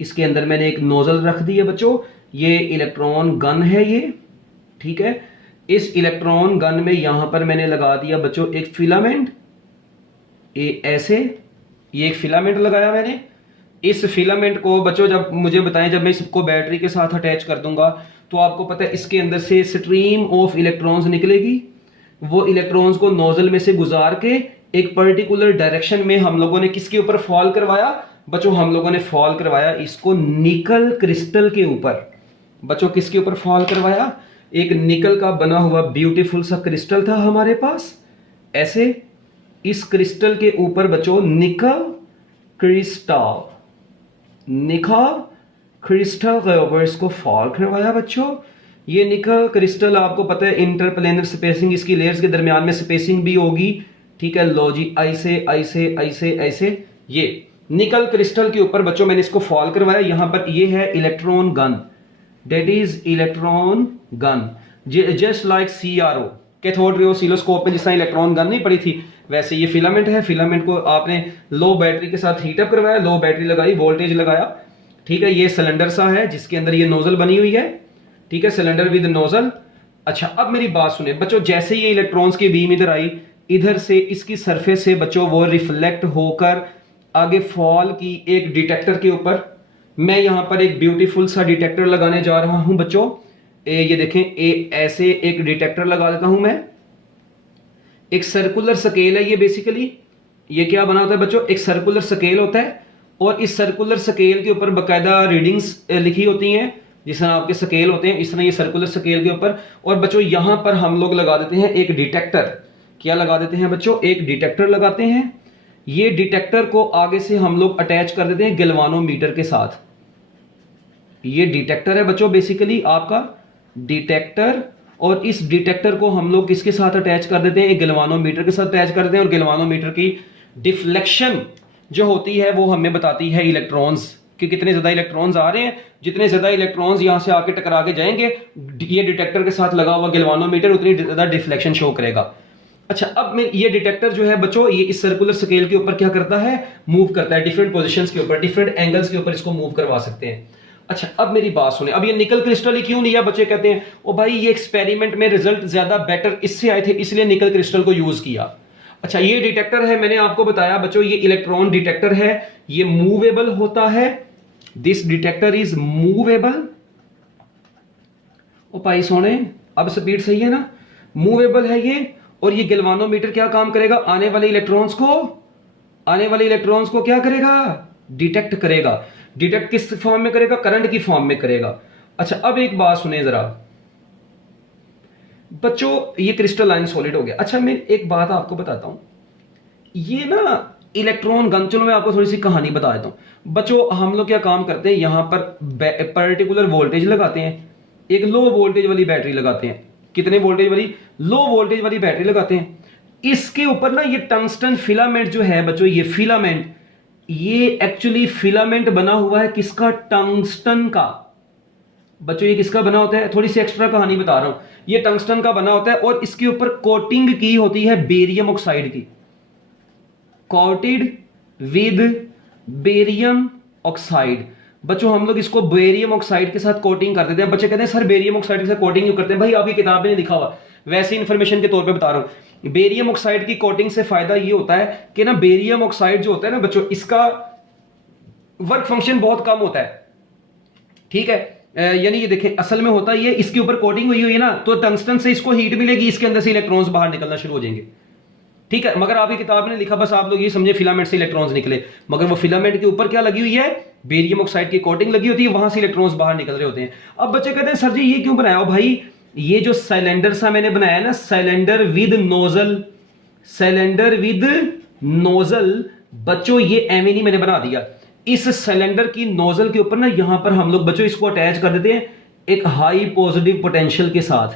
इसके अंदर मैंने एक नोजल रख दी है बच्चों, ये इलेक्ट्रॉन गन है ये, ठीक है। इस इलेक्ट्रॉन गन में यहां पर मैंने लगा दिया बच्चों एक फिलामेंट, ऐसे, ये एक फिलामेंट लगाया मैंने। इस फिलामेंट को बच्चों जब मुझे बताएं, जब मैं इसको बैटरी के साथ अटैच कर दूंगा तो आपको पता है इसके अंदर से स्ट्रीम ऑफ इलेक्ट्रॉन्स निकलेगी। वो इलेक्ट्रॉन्स को नोजल में से गुजार के एक पर्टिकुलर डायरेक्शन में हम लोगों ने किसके ऊपर फॉल करवाया बच्चों? हम लोगों ने फॉल करवाया इसको निकल क्रिस्टल के ऊपर। बच्चों किसके ऊपर फॉल करवाया? एक निकल का बना हुआ ब्यूटीफुल सा क्रिस्टल था हमारे पास, ऐसे। इस क्रिस्टल के ऊपर बच्चों निकल क्रिस्टल के ऊपर इसको फॉल करवाया बच्चों। ये निकल क्रिस्टल आपको पता है इंटरप्लेनर स्पेसिंग, इसकी लेयर्स के दरमियान में स्पेसिंग भी होगी, ठीक है। लो जी, ऐसे ऐसे ऐसे ऐसे, ये निकल क्रिस्टल के ऊपर बच्चों मैंने इसको फॉल करवाया। यहां पर ये है electron gun, that is electron gun, just like CRO cathode ray oscilloscope में जिस तरह इलेक्ट्रॉन गन नहीं पड़ी थी, वैसे ये फिलामेंट है। फिलामेंट को आपने लो बैटरी के साथ हीटअप करवाया, लो बैटरी लगाई, वोल्टेज लगाया, ठीक है। ये सिलेंडर सा है जिसके अंदर ये नोजल बनी हुई है, ठीक है, सिलेंडर विद नोजल। अच्छा अब मेरी बात सुने बच्चों, जैसे ये इलेक्ट्रॉन्स की बीम इधर आई, इधर से इसकी सरफेस से बच्चों वो रिफ्लेक्ट होकर आगे फॉल की एक डिटेक्टर के ऊपर। मैं यहां पर एक ब्यूटीफुल सा डिटेक्टर लगाने जा रहा हूं बच्चों, ये देखें, ऐसे एक डिटेक्टर लगा देता हूं मैं। एक सर्कुलर स्केल है ये, बेसिकली ये क्या बना होता है बच्चों? एक सर्कुलर स्केल होता है, और इस सर्कुलर स्केल के ऊपर बकायदा रीडिंग्स लिखी होती हैं, जिस तरह आपके स्केल होते हैं इस तरह ये सर्कुलर स्केल के ऊपर। और बच्चों यहां पर हम लोग लगा देते हैं एक डिटेक्टर। क्या लगा देते हैं बच्चों? एक डिटेक्टर लगाते हैं। ये डिटेक्टर को आगे से हम लोग अटैच कर देते हैं गैल्वानोमीटर के साथ। ये डिटेक्टर है बच्चों, बेसिकली आपका डिटेक्टर, और इस डिटेक्टर को हम लोग किसके साथ अटैच कर देते हैं, एक गैल्वानोमीटर के साथ अटैच कर देते हैं। और गैल्वानोमीटर की डिफ्लेक्शन जो होती है वो हमें बताती है इलेक्ट्रॉन्स कि कितने ज्यादा इलेक्ट्रॉन्स आ रहे हैं। जितने ज्यादा इलेक्ट्रॉन्स यहां से आके टकरा के जाएंगे, ये डिटेक्टर के साथ लगा हुआ गैल्वानोमीटर उतनी ज्यादा डिफ्लेक्शन शो करेगा। अच्छा, अब ये डिटेक्टर जो है बच्चों, ये इस सर्कुलर स्केल के ऊपर क्या करता है, मूव करता है, डिफरेंट पोजीशंस के ऊपर, डिफरेंट एंगल्स के ऊपर इसको मूव करवा सकते हैं। अच्छा, अब मेरी बात सुने, अब ये निकल क्रिस्टल ही क्यों लिया, बच्चे कहते हैं ओ भाई ये एक्सपेरिमेंट में रिजल्ट ज्यादा बेटर इससे आए थे इसलिए निकल क्रिस्टल को यूज किया। अच्छा, ये डिटेक्टर है, मैंने आपको बताया बच्चों ये इलेक्ट्रॉन डिटेक्टर है, ये मूवेबल होता है, दिस डिटेक्टर इज मूवेबल। ओ भाई सोने, अब स्पीड सही है ना, मूवेबल है ये। और ये गैल्वानोमीटर क्या काम करेगा, आने वाले इलेक्ट्रॉन्स को क्या करेगा, डिटेक्ट करेगा। डिटेक्ट किस फॉर्म में करेगा, करंट की फॉर्म में करेगा। अच्छा, अब एक बात सुने जरा बच्चों, ये क्रिस्टलाइन सॉलिड हो गया। अच्छा, मैं एक बात आपको बताता हूं, ये ना इलेक्ट्रॉन गन, चलो मैं आपको थोड़ी सी कहानी बता देता हूं बच्चों। हम लोग क्या काम करते हैं, यहां पर पर्टिकुलर वोल्टेज लगाते हैं, एक लो वोल्टेज वाली बैटरी लगाते हैं। कितने वोल्टेज वाली, लो वोल्टेज वाली बैटरी लगाते हैं। इसके ऊपर ना ये टंगस्टन फिलामेंट जो है बच्चों, ये फिलामेंट, ये एक्चुअली फिलामेंट बना हुआ है किसका, टंगस्टन का। बच्चों ये किसका बना होता है, थोड़ी सी एक्स्ट्रा कहानी बता रहा हूं, ये टंगस्टन का बना होता है और इसके ऊपर कोटिंग की होती है बेरियम ऑक्साइड की, कोटेड विद बेरियम ऑक्साइड। बच्चों हम लोग इसको बेरियम ऑक्साइड के साथ कोटिंग कर देते हैं। बच्चे कहते हैं सर बेरियम ऑक्साइड के साथ कोटिंग क्यों करते हैं, भाई आपकी किताब में नहीं लिखा हुआ, वैसे इंफॉर्मेशन के तौर पे बता रहा हूं। बेरियम ऑक्साइड की कोटिंग से फायदा ये होता है कि ना बेरियम ऑक्साइड जो होता है ना बच्चों, इसका वर्क फंक्शन बहुत कम होता है, ठीक है। यानी ये देखें, असल में होता ही है, इसके ऊपर कोटिंग हुई है ना, तो टंगस्टन से इसको हीट मिलेगी, इसके अंदर से इलेक्ट्रॉन्स बाहर निकलना शुरू हो जाएंगे, ठीक है। मगर आपकी किताब ने लिखा, बस आप लोग ये समझे फिलामेंट से इलेक्ट्रॉन्स निकले, मगर वो फिलामेंट के ऊपर क्या लगी हुई है, बेरियम ऑक्साइड की कोटिंग लगी होती है, वहां से इलेक्ट्रॉन्स बाहर निकल रहे होते हैं। अब बच्चे कहते हैं सर जी ये क्यों बनाया हो, भाई ये जो सिलेंडर सा मैंने बनाया ना, cylinder with nozzle, cylinder with nozzle, बच्चों ये एम नहीं मैंने बना दिया, इस सिलेंडर की नोजल के ऊपर ना यहां पर हम लोग बच्चों इसको अटैच कर देते हैं एक हाई पॉजिटिव पोटेंशियल के साथ,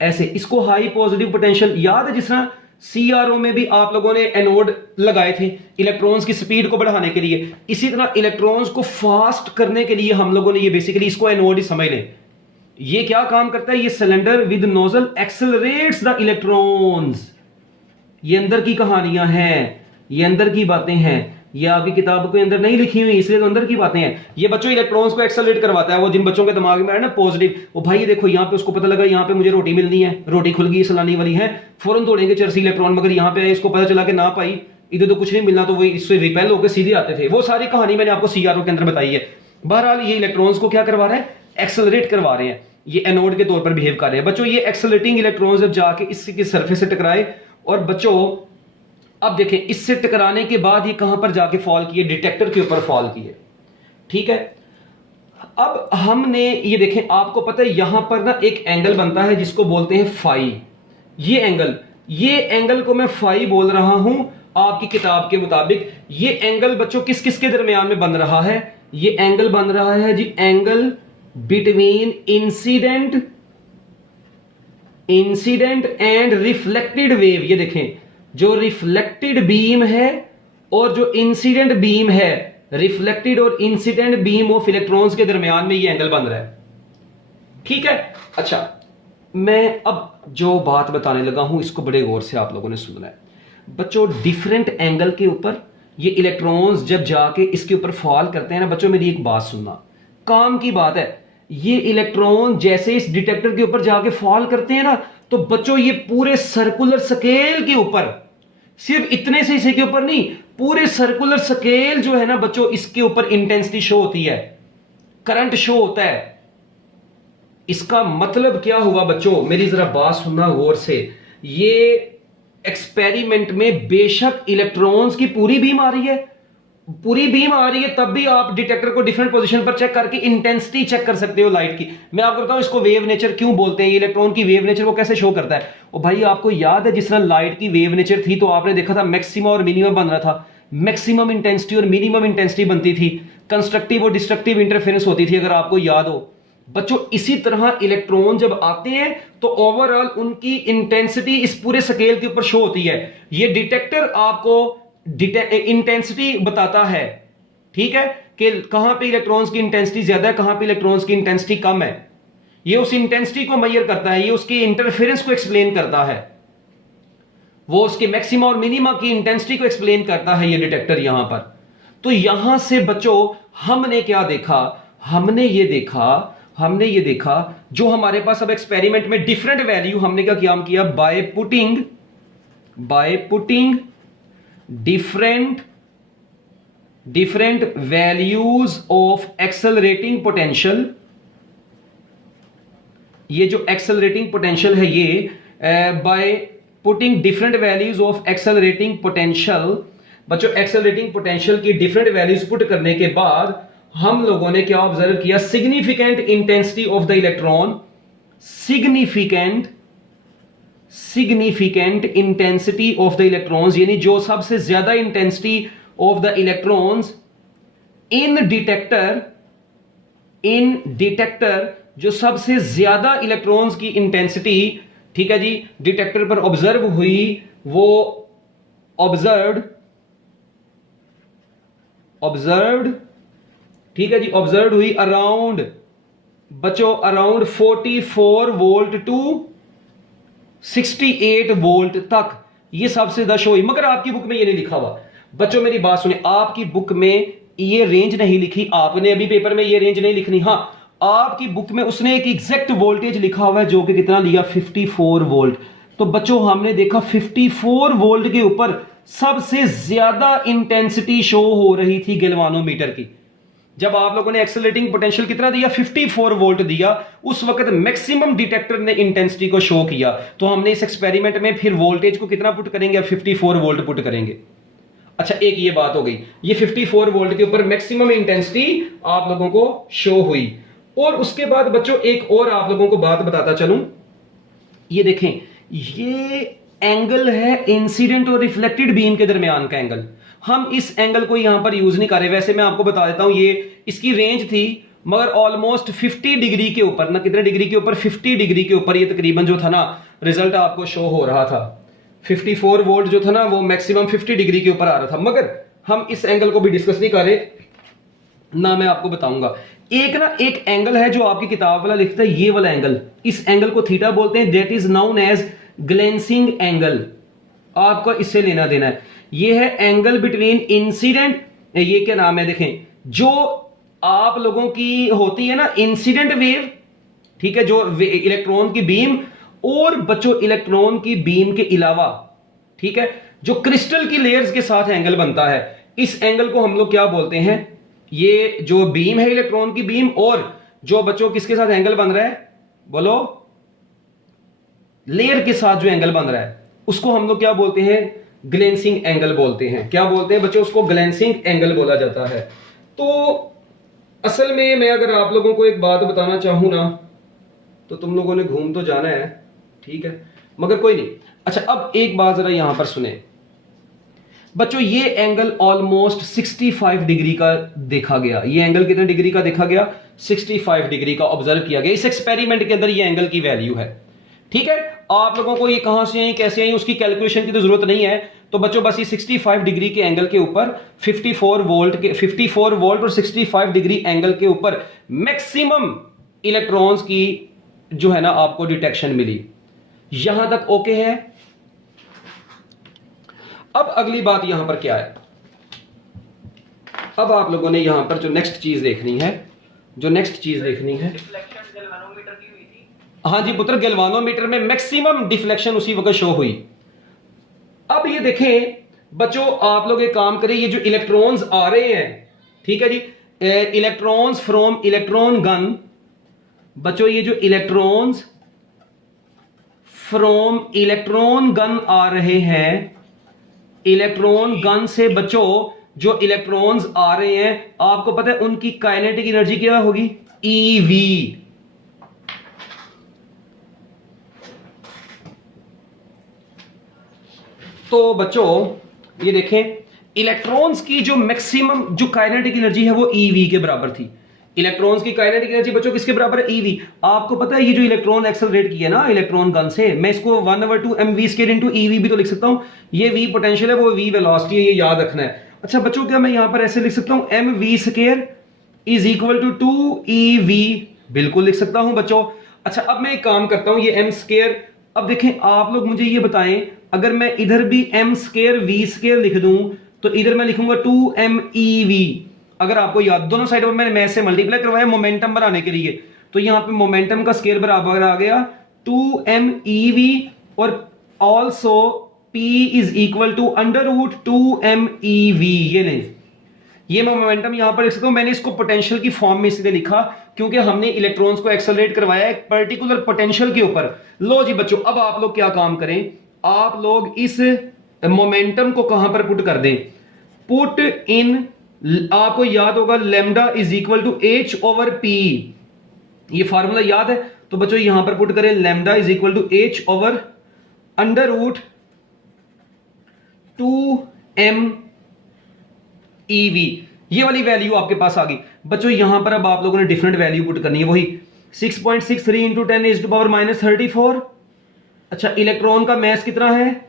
ऐसे इसको हाई पॉजिटिव पोटेंशियल, याद है जिस तरह सीआरओ में भी आप लोगों ने एनोड लगाए थे इलेक्ट्रॉन्स की स्पीड को बढ़ाने के लिए, इसी तरह इलेक्ट्रॉन्स को फास्ट करने के लिए हम लोगों ने ये बेसिकली इसको एनोड ही समझ लें। ये क्या काम करता है, ये cylinder with nozzle accelerates the electrons. ये अंदर की कहानियां हैं, ये अंदर की बातें हैं, ये आपकी किताब के अंदर नहीं लिखी हुई, इसलिए तो अंदर की बातें हैं। ये बच्चों इलेक्ट्रॉन्स को एक्सेलरेट करवाता है। वो जिन बच्चों के दिमाग में है ना पॉजिटिव, वो भाई ये देखो यहाँ पे उसको पता लगा यहाँ पे मुझे रोटी मिलनी है, रोटी खुल गई सलानी वाली है, फौरन दौड़ेंगे चरसी इलेक्ट्रॉन, मगर यहाँ पे इसको पता चला कि ना पाई इधर तो कुछ नहीं मिलना, तो वो इससे रिपेल होकर सीधे आते थे। वो सारी कहानी मैंने आपको सीआरओ के अंदर बताई है। बहरहाल ये इलेक्ट्रॉन्स को क्या करवा रहे हैं, एक्सेलरेट करवा रहे हैं, ये एनोड के तौर पर बिहेव कर रहे हैं। बच्चों ये एक्सेलरेटिंग इलेक्ट्रॉन्स जब जाके इसकी सरफेस से टकराए, और बच्चों अब देखें इससे टकराने के बाद ये कहां पर जाके फॉल किए, डिटेक्टर के ऊपर फॉल किए, ठीक है। अब हमने ये देखें, आपको पता है यहां पर ना एक एंगल बनता है जिसको बोलते हैं फाई। ये एंगल को मैं फाई बोल रहा हूं आपकी किताब के मुताबिक। ये एंगल बच्चों किस किस के दरमियान में बन रहा है, ये एंगल बन रहा है जी, angle between incident and reflected wave. ये देखें, जो रिफ्लेक्टेड बीम है और जो इंसिडेंट बीम है, रिफ्लेक्टेड और इंसिडेंट बीम ऑफ इलेक्ट्रॉन्स के दरमियान में ये एंगल बन रहा है, ठीक है। अच्छा, मैं अब जो बात बताने लगा हूं इसको बड़े गौर से आप लोगों ने सुनना है बच्चों। डिफरेंट एंगल के ऊपर ये इलेक्ट्रॉन्स जब जाके इसके ऊपर फॉल करते हैं ना बच्चों, मेरी एक बात सुनना, काम की बात है। ये इलेक्ट्रॉन जैसे इस डिटेक्टर के ऊपर जाके फॉल करते हैं ना, तो बच्चों ये पूरे सर्कुलर स्केल के ऊपर, सिर्फ इतने से हिस्से के ऊपर नहीं, पूरे सर्कुलर स्केल जो है ना बच्चों, इसके ऊपर इंटेंसिटी शो होती है, करंट शो होता है। इसका मतलब क्या हुआ बच्चों, मेरी जरा बात सुनना गौर से। ये एक्सपेरिमेंट में बेशक इलेक्ट्रॉन्स की पूरी बीम आ रही है, पूरी बीम आ रही है तब भी आप डिटेक्टर को डिफरेंट पोजीशन पर चेक करके इंटेंसिटी चेक कर सकते हो लाइट की। मैं आपको बताऊं इसको वेव नेचर क्यों बोलते हैं, इलेक्ट्रॉन की वेव नेचर को कैसे शो करता है। और भाई आपको याद है जिस तरह लाइट की वेव नेचर थी तो आपने देखा था मैक्सिमम और मिनिमम बन रहा था, मैक्सिमम इंटेंसिटी और मिनिमम इंटेंसिटी बनती थी, कंस्ट्रक्टिव और डिस्ट्रक्टिव इंटरफेरेंस होती थी, अगर आपको याद हो बच्चों। इसी तरह इलेक्ट्रॉन जब आते हैं तो ओवरऑल उनकी इंटेंसिटी इस पूरे स्केल के ऊपर शो होती है। ये डिटेक्टर आपको इंटेंसिटी बताता है, ठीक है, कि कहां पे इलेक्ट्रॉन्स की इंटेंसिटी ज्यादा है, कहां पे इलेक्ट्रॉन्स की इंटेंसिटी कम है। ये उस इंटेंसिटी को मेजर करता है, ये उसकी इंटरफेरेंस को एक्सप्लेन करता है, वो उसके मैक्सिमा और मिनिमा की इंटेंसिटी को एक्सप्लेन करता है ये डिटेक्टर यहां पर। तो यहां से बच्चों हमने क्या देखा, हमने ये देखा जो हमारे पास अब एक्सपेरिमेंट में डिफरेंट वैल्यू हमने क्या काम किया, by putting different values of accelerating potential। ये जो accelerating potential है ये by putting different values of accelerating potential, बच्चों accelerating potential की different values पुट करने के बाद हम लोगों ने क्या ऑब्जर्व किया, significant intensity of the electron, significant intensity of the electrons, यानी जो सबसे ज्यादा intensity of the electrons in detector, जो सबसे ज्यादा इलेक्ट्रॉन्स की इंटेंसिटी, ठीक है जी, डिटेक्टर पर ऑब्जर्व हुई, वो ऑब्जर्व्ड, ठीक है जी, ऑब्जर्व हुई अराउंड बच्चों अराउंड 44 वोल्ट टू 68 वोल्ट तक, ये सबसे ज्यादा शो हुई। मगर आपकी बुक में ये नहीं लिखा हुआ बच्चों, मेरी बात सुनिए, आपकी बुक में ये रेंज नहीं लिखी, आपने अभी पेपर में ये रेंज नहीं लिखनी। हाँ, आपकी बुक में उसने एक एग्जैक्ट वोल्टेज लिखा हुआ है जो कि कितना लिया, 54 वोल्ट। तो बच्चों हमने देखा 54 वोल्ट के ऊपर सबसे ज्यादा इंटेंसिटी शो हो रही थी गैल्वानोमीटर की। जब आप लोगों ने एक्सेलरेटिंग पोटेंशियल कितना दिया, 54 वोल्ट दिया, उस वक्त मैक्सिमम डिटेक्टर ने इंटेंसिटी को शो किया। तो हमने इस एक्सपेरिमेंट में फिर वोल्टेज को कितना पुट करेंगे, 54 वोल्ट पुट करेंगे। अच्छा, एक ये बात हो गई, ये 54 वोल्ट के ऊपर मैक्सिमम इंटेंसिटी आप लोगों को शो हुई। और उसके बाद बच्चों एक और आप लोगों को बात बताता चलूं, ये देखें, ये एंगल है इंसिडेंट और रिफ्लेक्टेड बीम के दरमियान का एंगल। हम इस एंगल को यहां पर यूज नहीं कर रहे, वैसे मैं आपको बता देता हूं, ये इसकी रेंज थी मगर ऑलमोस्ट 50 डिग्री के ऊपर ना, कितने डिग्री के ऊपर, 50 डिग्री के ऊपर ये तकरीबन जो था ना रिजल्ट आपको शो हो रहा था। 54 वोल्ट जो था ना वो मैक्सिमम 50 डिग्री के ऊपर आ रहा था। मगर हम इस एंगल को भी डिस्कस नहीं कर रहे ना, मैं आपको बताऊंगा। एक एंगल है जो आपकी किताब वाला लिखता है, ये वाला एंगल, इस एंगल को थीटा बोलते हैं, that is known as glancing angle. आपको इससे लेना देना है, ये है एंगल बिटवीन इंसिडेंट, ये क्या नाम है देखें, जो आप लोगों की होती है ना इंसिडेंट वेव, ठीक है, जो इलेक्ट्रॉन की बीम, और बच्चों इलेक्ट्रॉन की बीम के अलावा, ठीक है, जो क्रिस्टल की लेयर्स के साथ एंगल बनता है, इस एंगल को हम लोग क्या बोलते हैं, ये जो बीम है इलेक्ट्रॉन की बीम, और जो बच्चों किसके साथ एंगल बन रहा है, बोलो, लेयर के साथ जो एंगल बन रहा है उसको हम लोग क्या बोलते हैं, ग्लेंसिंग एंगल बोलते हैं। क्या बोलते हैं बच्चों, उसको ग्लेंसिंग एंगल बोला जाता है। तो असल में मैं अगर आप लोगों को एक बात बताना चाहूं ना, तो तुम लोगों ने घूम तो जाना है, ठीक है, मगर कोई नहीं। अच्छा, अब एक बात जरा यहां पर सुने बच्चों, ये एंगल ऑलमोस्ट 65 डिग्री का देखा गया। ये एंगल कितने डिग्री का देखा गया, 65 डिग्री का ऑब्जर्व किया गया। इस एक्सपेरिमेंट के अंदर ये एंगल की वैल्यू है, ठीक है। आप लोगों को ये कहां से आई कैसे आई उसकी कैलकुलेशन की तो जरूरत नहीं है। तो बच्चों बस ये 65 डिग्री के एंगल के ऊपर 54 वोल्ट और 65 डिग्री एंगल के ऊपर मैक्सिमम इलेक्ट्रॉन्स की जो है ना आपको डिटेक्शन मिली। यहां तक ओके है। अब अगली बात यहां पर क्या है, अब आप लोगों ने यहां पर जो नेक्स्ट चीज देखनी है, हाँ जी पुत्र, गैल्वानोमीटर में मैक्सिमम डिफ्लेक्शन उसी वक्त शो हुई। अब ये देखें बच्चों, आप लोग एक काम करें, ये जो इलेक्ट्रॉन्स आ रहे हैं, ठीक है जी, इलेक्ट्रॉन्स फ्रॉम इलेक्ट्रॉन गन, बच्चों ये जो इलेक्ट्रॉन्स फ्रॉम इलेक्ट्रॉन गन आ रहे हैं, इलेक्ट्रॉन गन से बच्चों जो इलेक्ट्रॉन्स आ रहे हैं, आपको पता है उनकी काइनेटिक एनर्जी क्या होगी? ईवी। तो बच्चों ये देखें, इलेक्ट्रॉन्स की जो मैक्सिमम जो काइनेटिक एनर्जी है वो ईवी के बराबर थी। इलेक्ट्रॉन्स की काइनेटिक एनर्जी बच्चों किसके बराबर है? ईवी। आपको पता है ये जो इलेक्ट्रॉन एक्सेलरेट किया ना इलेक्ट्रॉन गन से, मैं इसको 1/2 mv² इंटू ईवी भी तो लिख सकता हूं। ये वी पोटेंशियल है, वो वी वेलोसिटी है, ये याद रखना है। अच्छा बच्चों, क्या मैं यहां पर ऐसे लिख सकता हूं mv² is equal to 2ev? बिल्कुल लिख सकता हूं बच्चों। अच्छा अब मैं एक काम करता हूं, ये m², अब देखें आप लोग मुझे ये बताएं, अगर मैं इधर भी m² v² लिख दूं तो इधर मैं लिखूंगा 2mev। अगर आपको याद, दोनों साइड पर मैंने मैथ से मल्टीप्लाई करवाया मोमेंटम बनाने के लिए, तो यहां पे मोमेंटम का स्केयर बराबर आ गया 2mev, और also p is equal to √2mev। ये नहीं, ये मैं मोमेंटम यहां पर लिख सकता हूं। मैंने इसको पोटेंशियल की फॉर्म में इसलिए लिखा क्योंकि हमने इलेक्ट्रॉन्स को एक्सेलरेट करवाया एक पर्टिकुलर पोटेंशियल के ऊपर। लो जी बच्चों, अब आप लोग क्या काम करें, आप लोग इस मोमेंटम को कहां पर पुट कर दें? पुट इन, आपको याद होगा lambda is equal to h/p, ये फार्मूला याद है? तो बच्चों यहां पर पुट करें lambda is equal to h/√2mev। ये वाली वैल्यू आपके पास आ गई बच्चों। यहां पर अब आप लोगों ने डिफरेंट वैल्यू पुट करनी है, वही 6.63 इंटू 10⁻⁻34। अच्छा इलेक्ट्रॉन का मैस कितना है?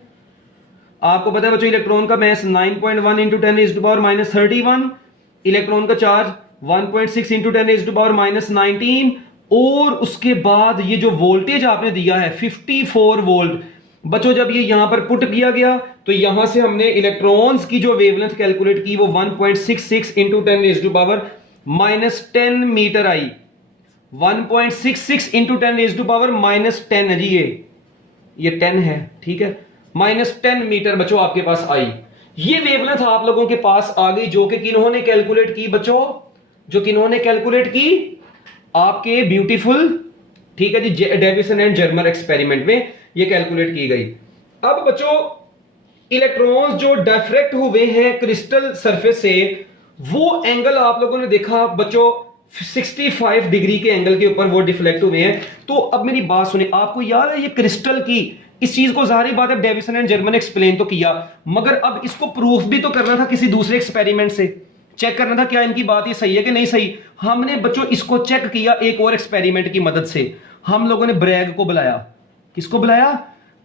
आपको पता है बच्चों इलेक्ट्रॉन का मैस 9.1 इंटू 10⁻31, इलेक्ट्रॉन का चार्ज 1.6 इंटू 10⁻19, और उसके बाद ये जो वोल्टेज आपने दिया है 54 वोल्ट। बच्चों जब ये यहां पर पुट किया गया तो यहां से हमने इलेक्ट्रॉन्स की जो वेवलेंथ कैलकुलेट की वो 1.66 इंटू 10⁻10 मीटर आई। 1.66 इंटू 10⁻10 है जी, ये 10 है, ठीक है, -10 मीटर बच्चों आपके पास आई। ये वेवलेंथ आप लोगों के पास आ गई, जो कि किन्होंने कैलकुलेट की बच्चों? जो किन्होंने कैलकुलेट की? आपके ब्यूटीफुल, ठीक है जी, डेविसन एंड जर्मर एक्सपेरिमेंट में ये कैलकुलेट की गई। अब बच्चों इलेक्ट्रॉन्स जो डिफ्रैक्ट हुए हैं क्रिस्टल सरफेस से, वो एंगल आप लोगों ने देखा बच्चों 65 डिग्री के एंगल के ऊपर वो डिफ्लेक्ट हुए हैं। तो अब मेरी बात सुनिए, आपको याद है ये क्रिस्टल की, इस चीज को जाहिर बात है डेविसन एंड जर्मन एक्सप्लेन तो किया, मगर अब इसको प्रूफ भी तो करना था किसी दूसरे एक्सपेरिमेंट से, चेक करना था क्या इनकी बात ये सही है कि नहीं सही। हमने बच्चों इसको चेक किया एक और एक्सपेरिमेंट की मदद से। हम लोगों ने ब्रैग को बुलाया। किसको बुलाया?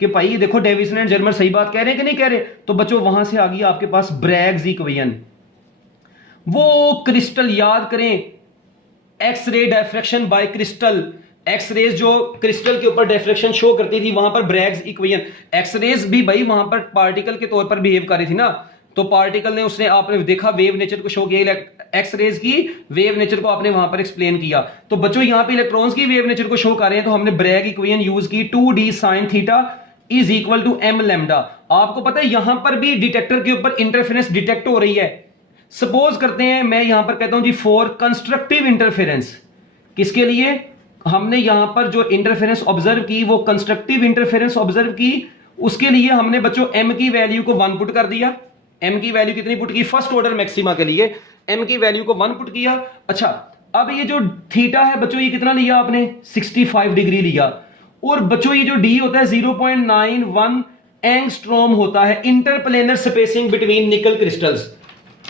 कि भाई ये देखो डेविसन एंड जर्मर सही बात कह रहे हैं कि नहीं कह रहे। तो बच्चों वहां से आ गई आपके पास ब्रैग्स इक्वेशन। वो क्रिस्टल याद करें, X ray diffraction by crystal, X rays जो क्रिस्टल के ऊपर डायफ्रैक्शन शो करती थी, वहां पर ब्रैग्स इक्वेशन। एक्स रेज भी भाई वहां पर पार्टिकल के तौर पर बिहेव कर रही थी ना, तो पार्टिकल ने, उसने, आपने देखा वेव नेचर को शो किया, एक्स रेज की वेव नेचर को आपने वहां पर एक्सप्लेन किया। तो बच्चों यहां पे इलेक्ट्रॉन्स की वेव नेचर को शो कर रहे हैं, तो हमने ब्रैग इक्वेशन यूज की 2d sin theta is equal to m lambda. आपको पता है यहां पर भी डिटेक्टर के ऊपर इंटरफेरेंस डिटेक्ट हो रही है। सपोज करते हैं मैं यहां पर कहता हूं जी फॉर कंस्ट्रक्टिव इंटरफेरेंस, किसके लिए? हमने यहां पर जो इंटरफेरेंस ऑब्जर्व की वो कंस्ट्रक्टिव इंटरफेरेंस ऑब्जर्व की, उसके लिए हमने बच्चों m की वैल्यू को 1 पुट कर दिया। m की वैल्यू कितनी पुट की? फर्स्ट ऑर्डर मैक्सिमा के लिए m की वैल्यू को 1 पुट किया। अच्छा अब ये जो थीटा है बच्चों ये कितना लिया आपने? 65 डिग्री लिया। और बच्चों ये जो d होता है 0.91 एंगस्ट्रॉम होता है इंटरप्लेनर स्पेसिंग बिटवीन निकल क्रिस्टल्स।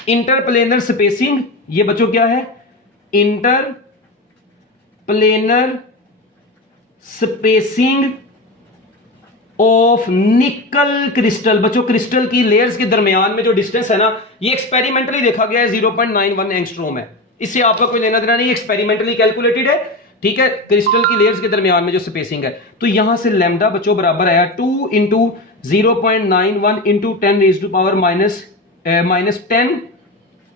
इंटरप्लेनर स्पेसिंग ये बच्चों क्या है? Interplanar spacing of nickel crystal. बच्चों क्रिस्टल की लेयर्स के दरमियान में जो डिस्टेंस है ना, ये एक्सपेरिमेंटली देखा गया है 0.91 एंगस्ट्रॉम है। इससे आपका कोई लेना देना नहीं, एक्सपेरिमेंटली कैलकुलेटेड है, ठीक है, क्रिस्टल की लेयर्स के दरमियान में जो स्पेसिंग है। तो यहां से लैम्डा बच्चों बराबर आया 2 इंटू 0.91 इंटू 10⁻10,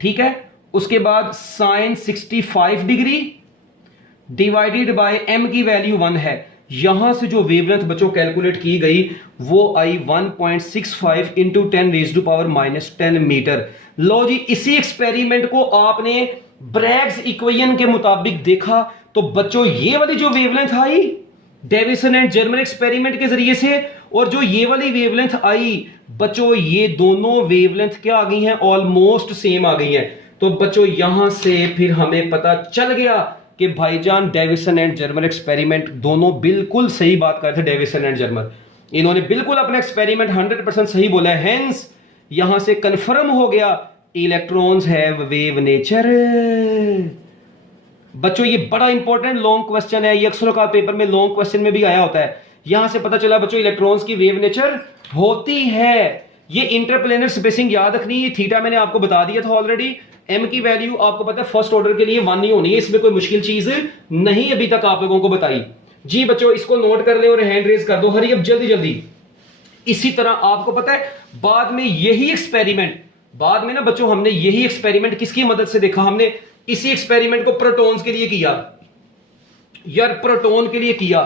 ठीक है। उसके बाद sine 65 degree divided by m की वैल्यू 1 है। यहां से जो वेवलेंथ बच्चों कैलकुलेट की गई वो आई 1.65 इंटू 10⁻10 मीटर। लो जी, इसी एक्सपेरिमेंट को आपने ब्रैग्स इक्वेशन के मुताबिक देखा तो बच्चों ये वाली जो वेवलेंथ आई डेविसन एंड जर्मर एक्सपेरिमेंट के जरिए से, और जो ये वाली वेवलेंथ आई बच्चों, ये दोनों वेवलेंथ क्या आ गई हैं, ऑलमोस्ट सेम आ गई हैं। तो बच्चों यहां से फिर हमें पता चल गया कि भाईजान डेविसन एंड जर्मर एक्सपेरिमेंट दोनों बिल्कुल सही बात कर रहे थे। डेविसन एंड जर्मर इन्होंने बिल्कुल अपना एक्सपेरिमेंट 100% सही बोला है। हेंस यहां से कंफर्म हो गया इलेक्ट्रॉन्स हैव वेव नेचर। बच्चों ये बड़ा इंपॉर्टेंट लॉन्ग क्वेश्चन है, ये अक्सर का पेपर में लॉन्ग क्वेश्चन में भी आया होता है। यहां से पता चला बच्चों इलेक्ट्रॉन्स की वेव नेचर होती है। ये इंटरप्लेनर स्पेसिंग याद रखनी है, थीटा मैंने आपको बता दिया था ऑलरेडी। एम की वैल्यू आपको पता है फर्स्ट ऑर्डर के लिए 1 ही होनी है, इसमें कोई मुश्किल चीज नहीं अभी तक आप लोगों को बताई। जी बच्चों इसको नोट कर ले और हैंड रेज कर दो, हरी अब जल्दी जल्दी। इसी तरह आपको पता है बाद में यही एक्सपेरिमेंट, बाद में ना बच्चों हमने यही एक्सपेरिमेंट किसकी मदद से देखा, हमने इसी एक्सपेरिमेंट को प्रोटॉन्स के लिए किया यार, प्रोटॉन के लिए किया,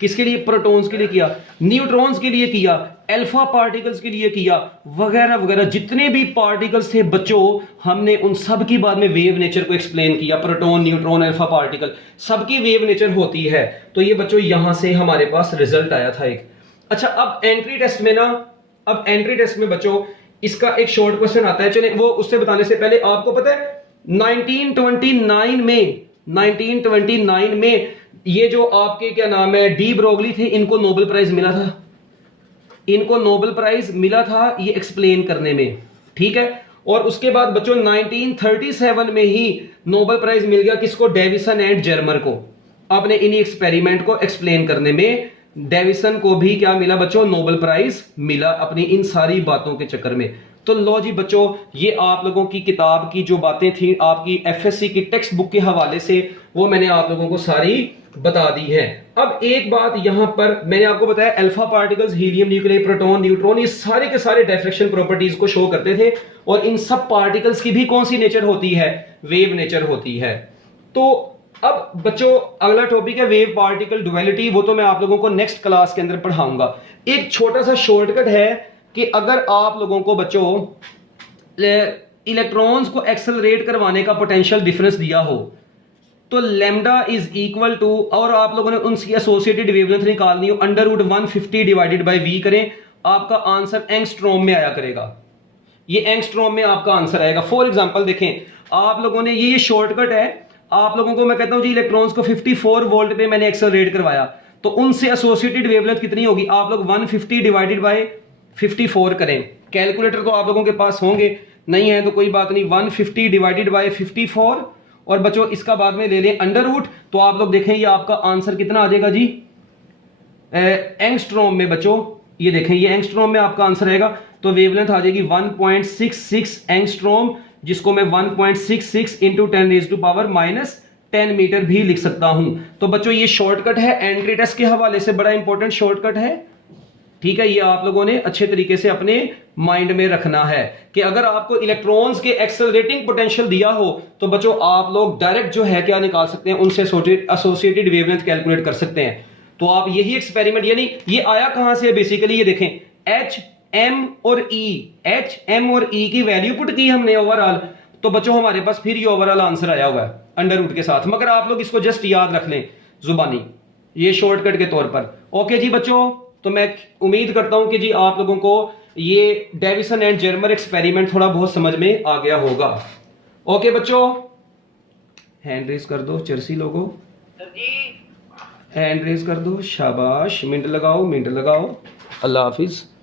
किसके लिए, प्रोटॉन्स के लिए किया, न्यूट्रॉन्स के लिए किया, अल्फा पार्टिकल्स के लिए किया, वगैरह वगैरह जितने भी पार्टिकल्स थे बच्चों हमने उन सब की बाद में वेव नेचर को एक्सप्लेन किया। प्रोटॉन, न्यूट्रॉन, अल्फा पार्टिकल सबकी वेव नेचर होती है। तो ये बच्चों यहां से हमारे पास रिजल्ट आया था एक। अच्छा अब एंट्री टेस्ट में ना, अब एंट्री टेस्ट में बच्चों इसका एक शॉर्ट क्वेश्चन आता है, चलिए वो उससे बताने से पहले आपको पता है 1929 में ये जो आपके क्या नाम है डी ब्रोगली थे, इनको नोबेल प्राइज मिला था, इनको नोबेल प्राइज मिला था ये एक्सप्लेन करने में, ठीक है। और उसके बाद बच्चों 1937 में ही नोबेल प्राइज मिल गया किसको, डेविसन एंड जर्मर को, अपने इन्हीं एक्सपेरिमेंट को एक्सप्लेन करने में डेविसन को भी क्या मिला बच्चों, नोबेल प्राइज मिला अपनी इन सारी बातों के चक्कर में। तो लो जी बच्चों ये आप लोगों की किताब की जो बातें थी आपकी एफएससी की टेक्स्ट बुक के हवाले से वो मैंने आप लोगों को सारी बता दी है। अब एक बात यहां पर मैंने आपको बताया alpha particles, helium, nucleus, proton, neutron ये सारे के सारे डिफ्रैक्शन प्रॉपर्टीज को शो करते थे और इन सब पार्टिकल्स की भी कौन सी नेचर होती है, वेव नेचर होती है। तो अब बच्चों अगला टॉपिक है वेव पार्टिकल ड्युअलिटी, वो तो मैं आप लोगों को नेक्स्ट क्लास के अंदर पढ़ाऊंगा। एक छोटा सा शॉर्टकट है कि अगर आप लोगों को बच्चों इलेक्ट्रॉन्स को एक्सेलरेट करवाने का पोटेंशियल डिफरेंस दिया हो तो लैम्डा इज इक्वल टू, और आप लोगों ने उनकी एसोसिएटेड वेवलेंथ निकालनी हो, √150 डिवाइडेड बाय v करें, आपका आंसर एंगस्ट्रॉम में आया करेगा। ये एंगस्ट्रॉम में आपका आंसर आएगा। फॉर एग्जांपल देखें आप लोगों ने ये शॉर्टकट है, आप लोगों को मैं कहता हूं जी इलेक्ट्रॉन्स को 54 वोल्ट पे मैंने एक्सेलरेट करवाया तो उनसे एसोसिएटेड वेवलेंथ कितनी होगी, आप लोग 150 डिवाइडेड बाय 54 करें। कैलकुलेटर तो आप लोगों के पास होंगे, नहीं है तो कोई बात नहीं, 150 डिवाइडेड बाय 54 और बच्चों इसका बाद में ले लें अंडर रूट, तो आप लोग देखें ये आपका आंसर कितना आ जाएगा जी एंगस्ट्रॉम में। बच्चों ये देखें ये एंगस्ट्रॉम में आपका आंसर आएगा, तो वेवलेंथ आ जाएगी 1.66 एंगस्ट्रॉम, जिसको मैं 1.66 इंटू 10⁻⁻10 मीटर भी लिख सकता हूं। तो बच्चों ये शॉर्टकट है, एंट्री टेस्ट के हवाले से बड़ा इंपॉर्टेंट शॉर्टकट है, ठीक है। ये आप लोगों ने अच्छे तरीके से अपने माइंड में रखना है कि अगर आपको इलेक्ट्रॉन्स के एक्सेलरेटिंग पोटेंशियल दिया हो तो बच्चों आप लोग डायरेक्ट जो है क्या निकाल सकते हैं, उनसे एसोसिएटेड वेवलेंथ कैलकुलेट कर सकते हैं। तो आप यही एक्सपेरिमेंट, यानी ये आया कहां से बेसिकली, ये देखें एच एम और ई की वैल्यू पुट की हमने ओवरऑल, तो बच्चों हमारे पास फिर ये ओवरऑल आंसर आया हुआ है अंडर रूट के साथ। मगर आप लोग इसको जस्ट याद रख लें जुबानी, ये शॉर्टकट के तौर पर। ओके जी बच्चों, तो मैं उम्मीद करता हूं कि जी आप लोगों को ये डेविसन एंड जर्मर एक्सपेरिमेंट थोड़ा बहुत समझ में आ गया होगा। ओके बच्चों, हैंड रेज कर दो चर्सी लोगों, हैंड रेज कर दो, शाबाश, मिनट लगाओ, अल्लाह हाफिज।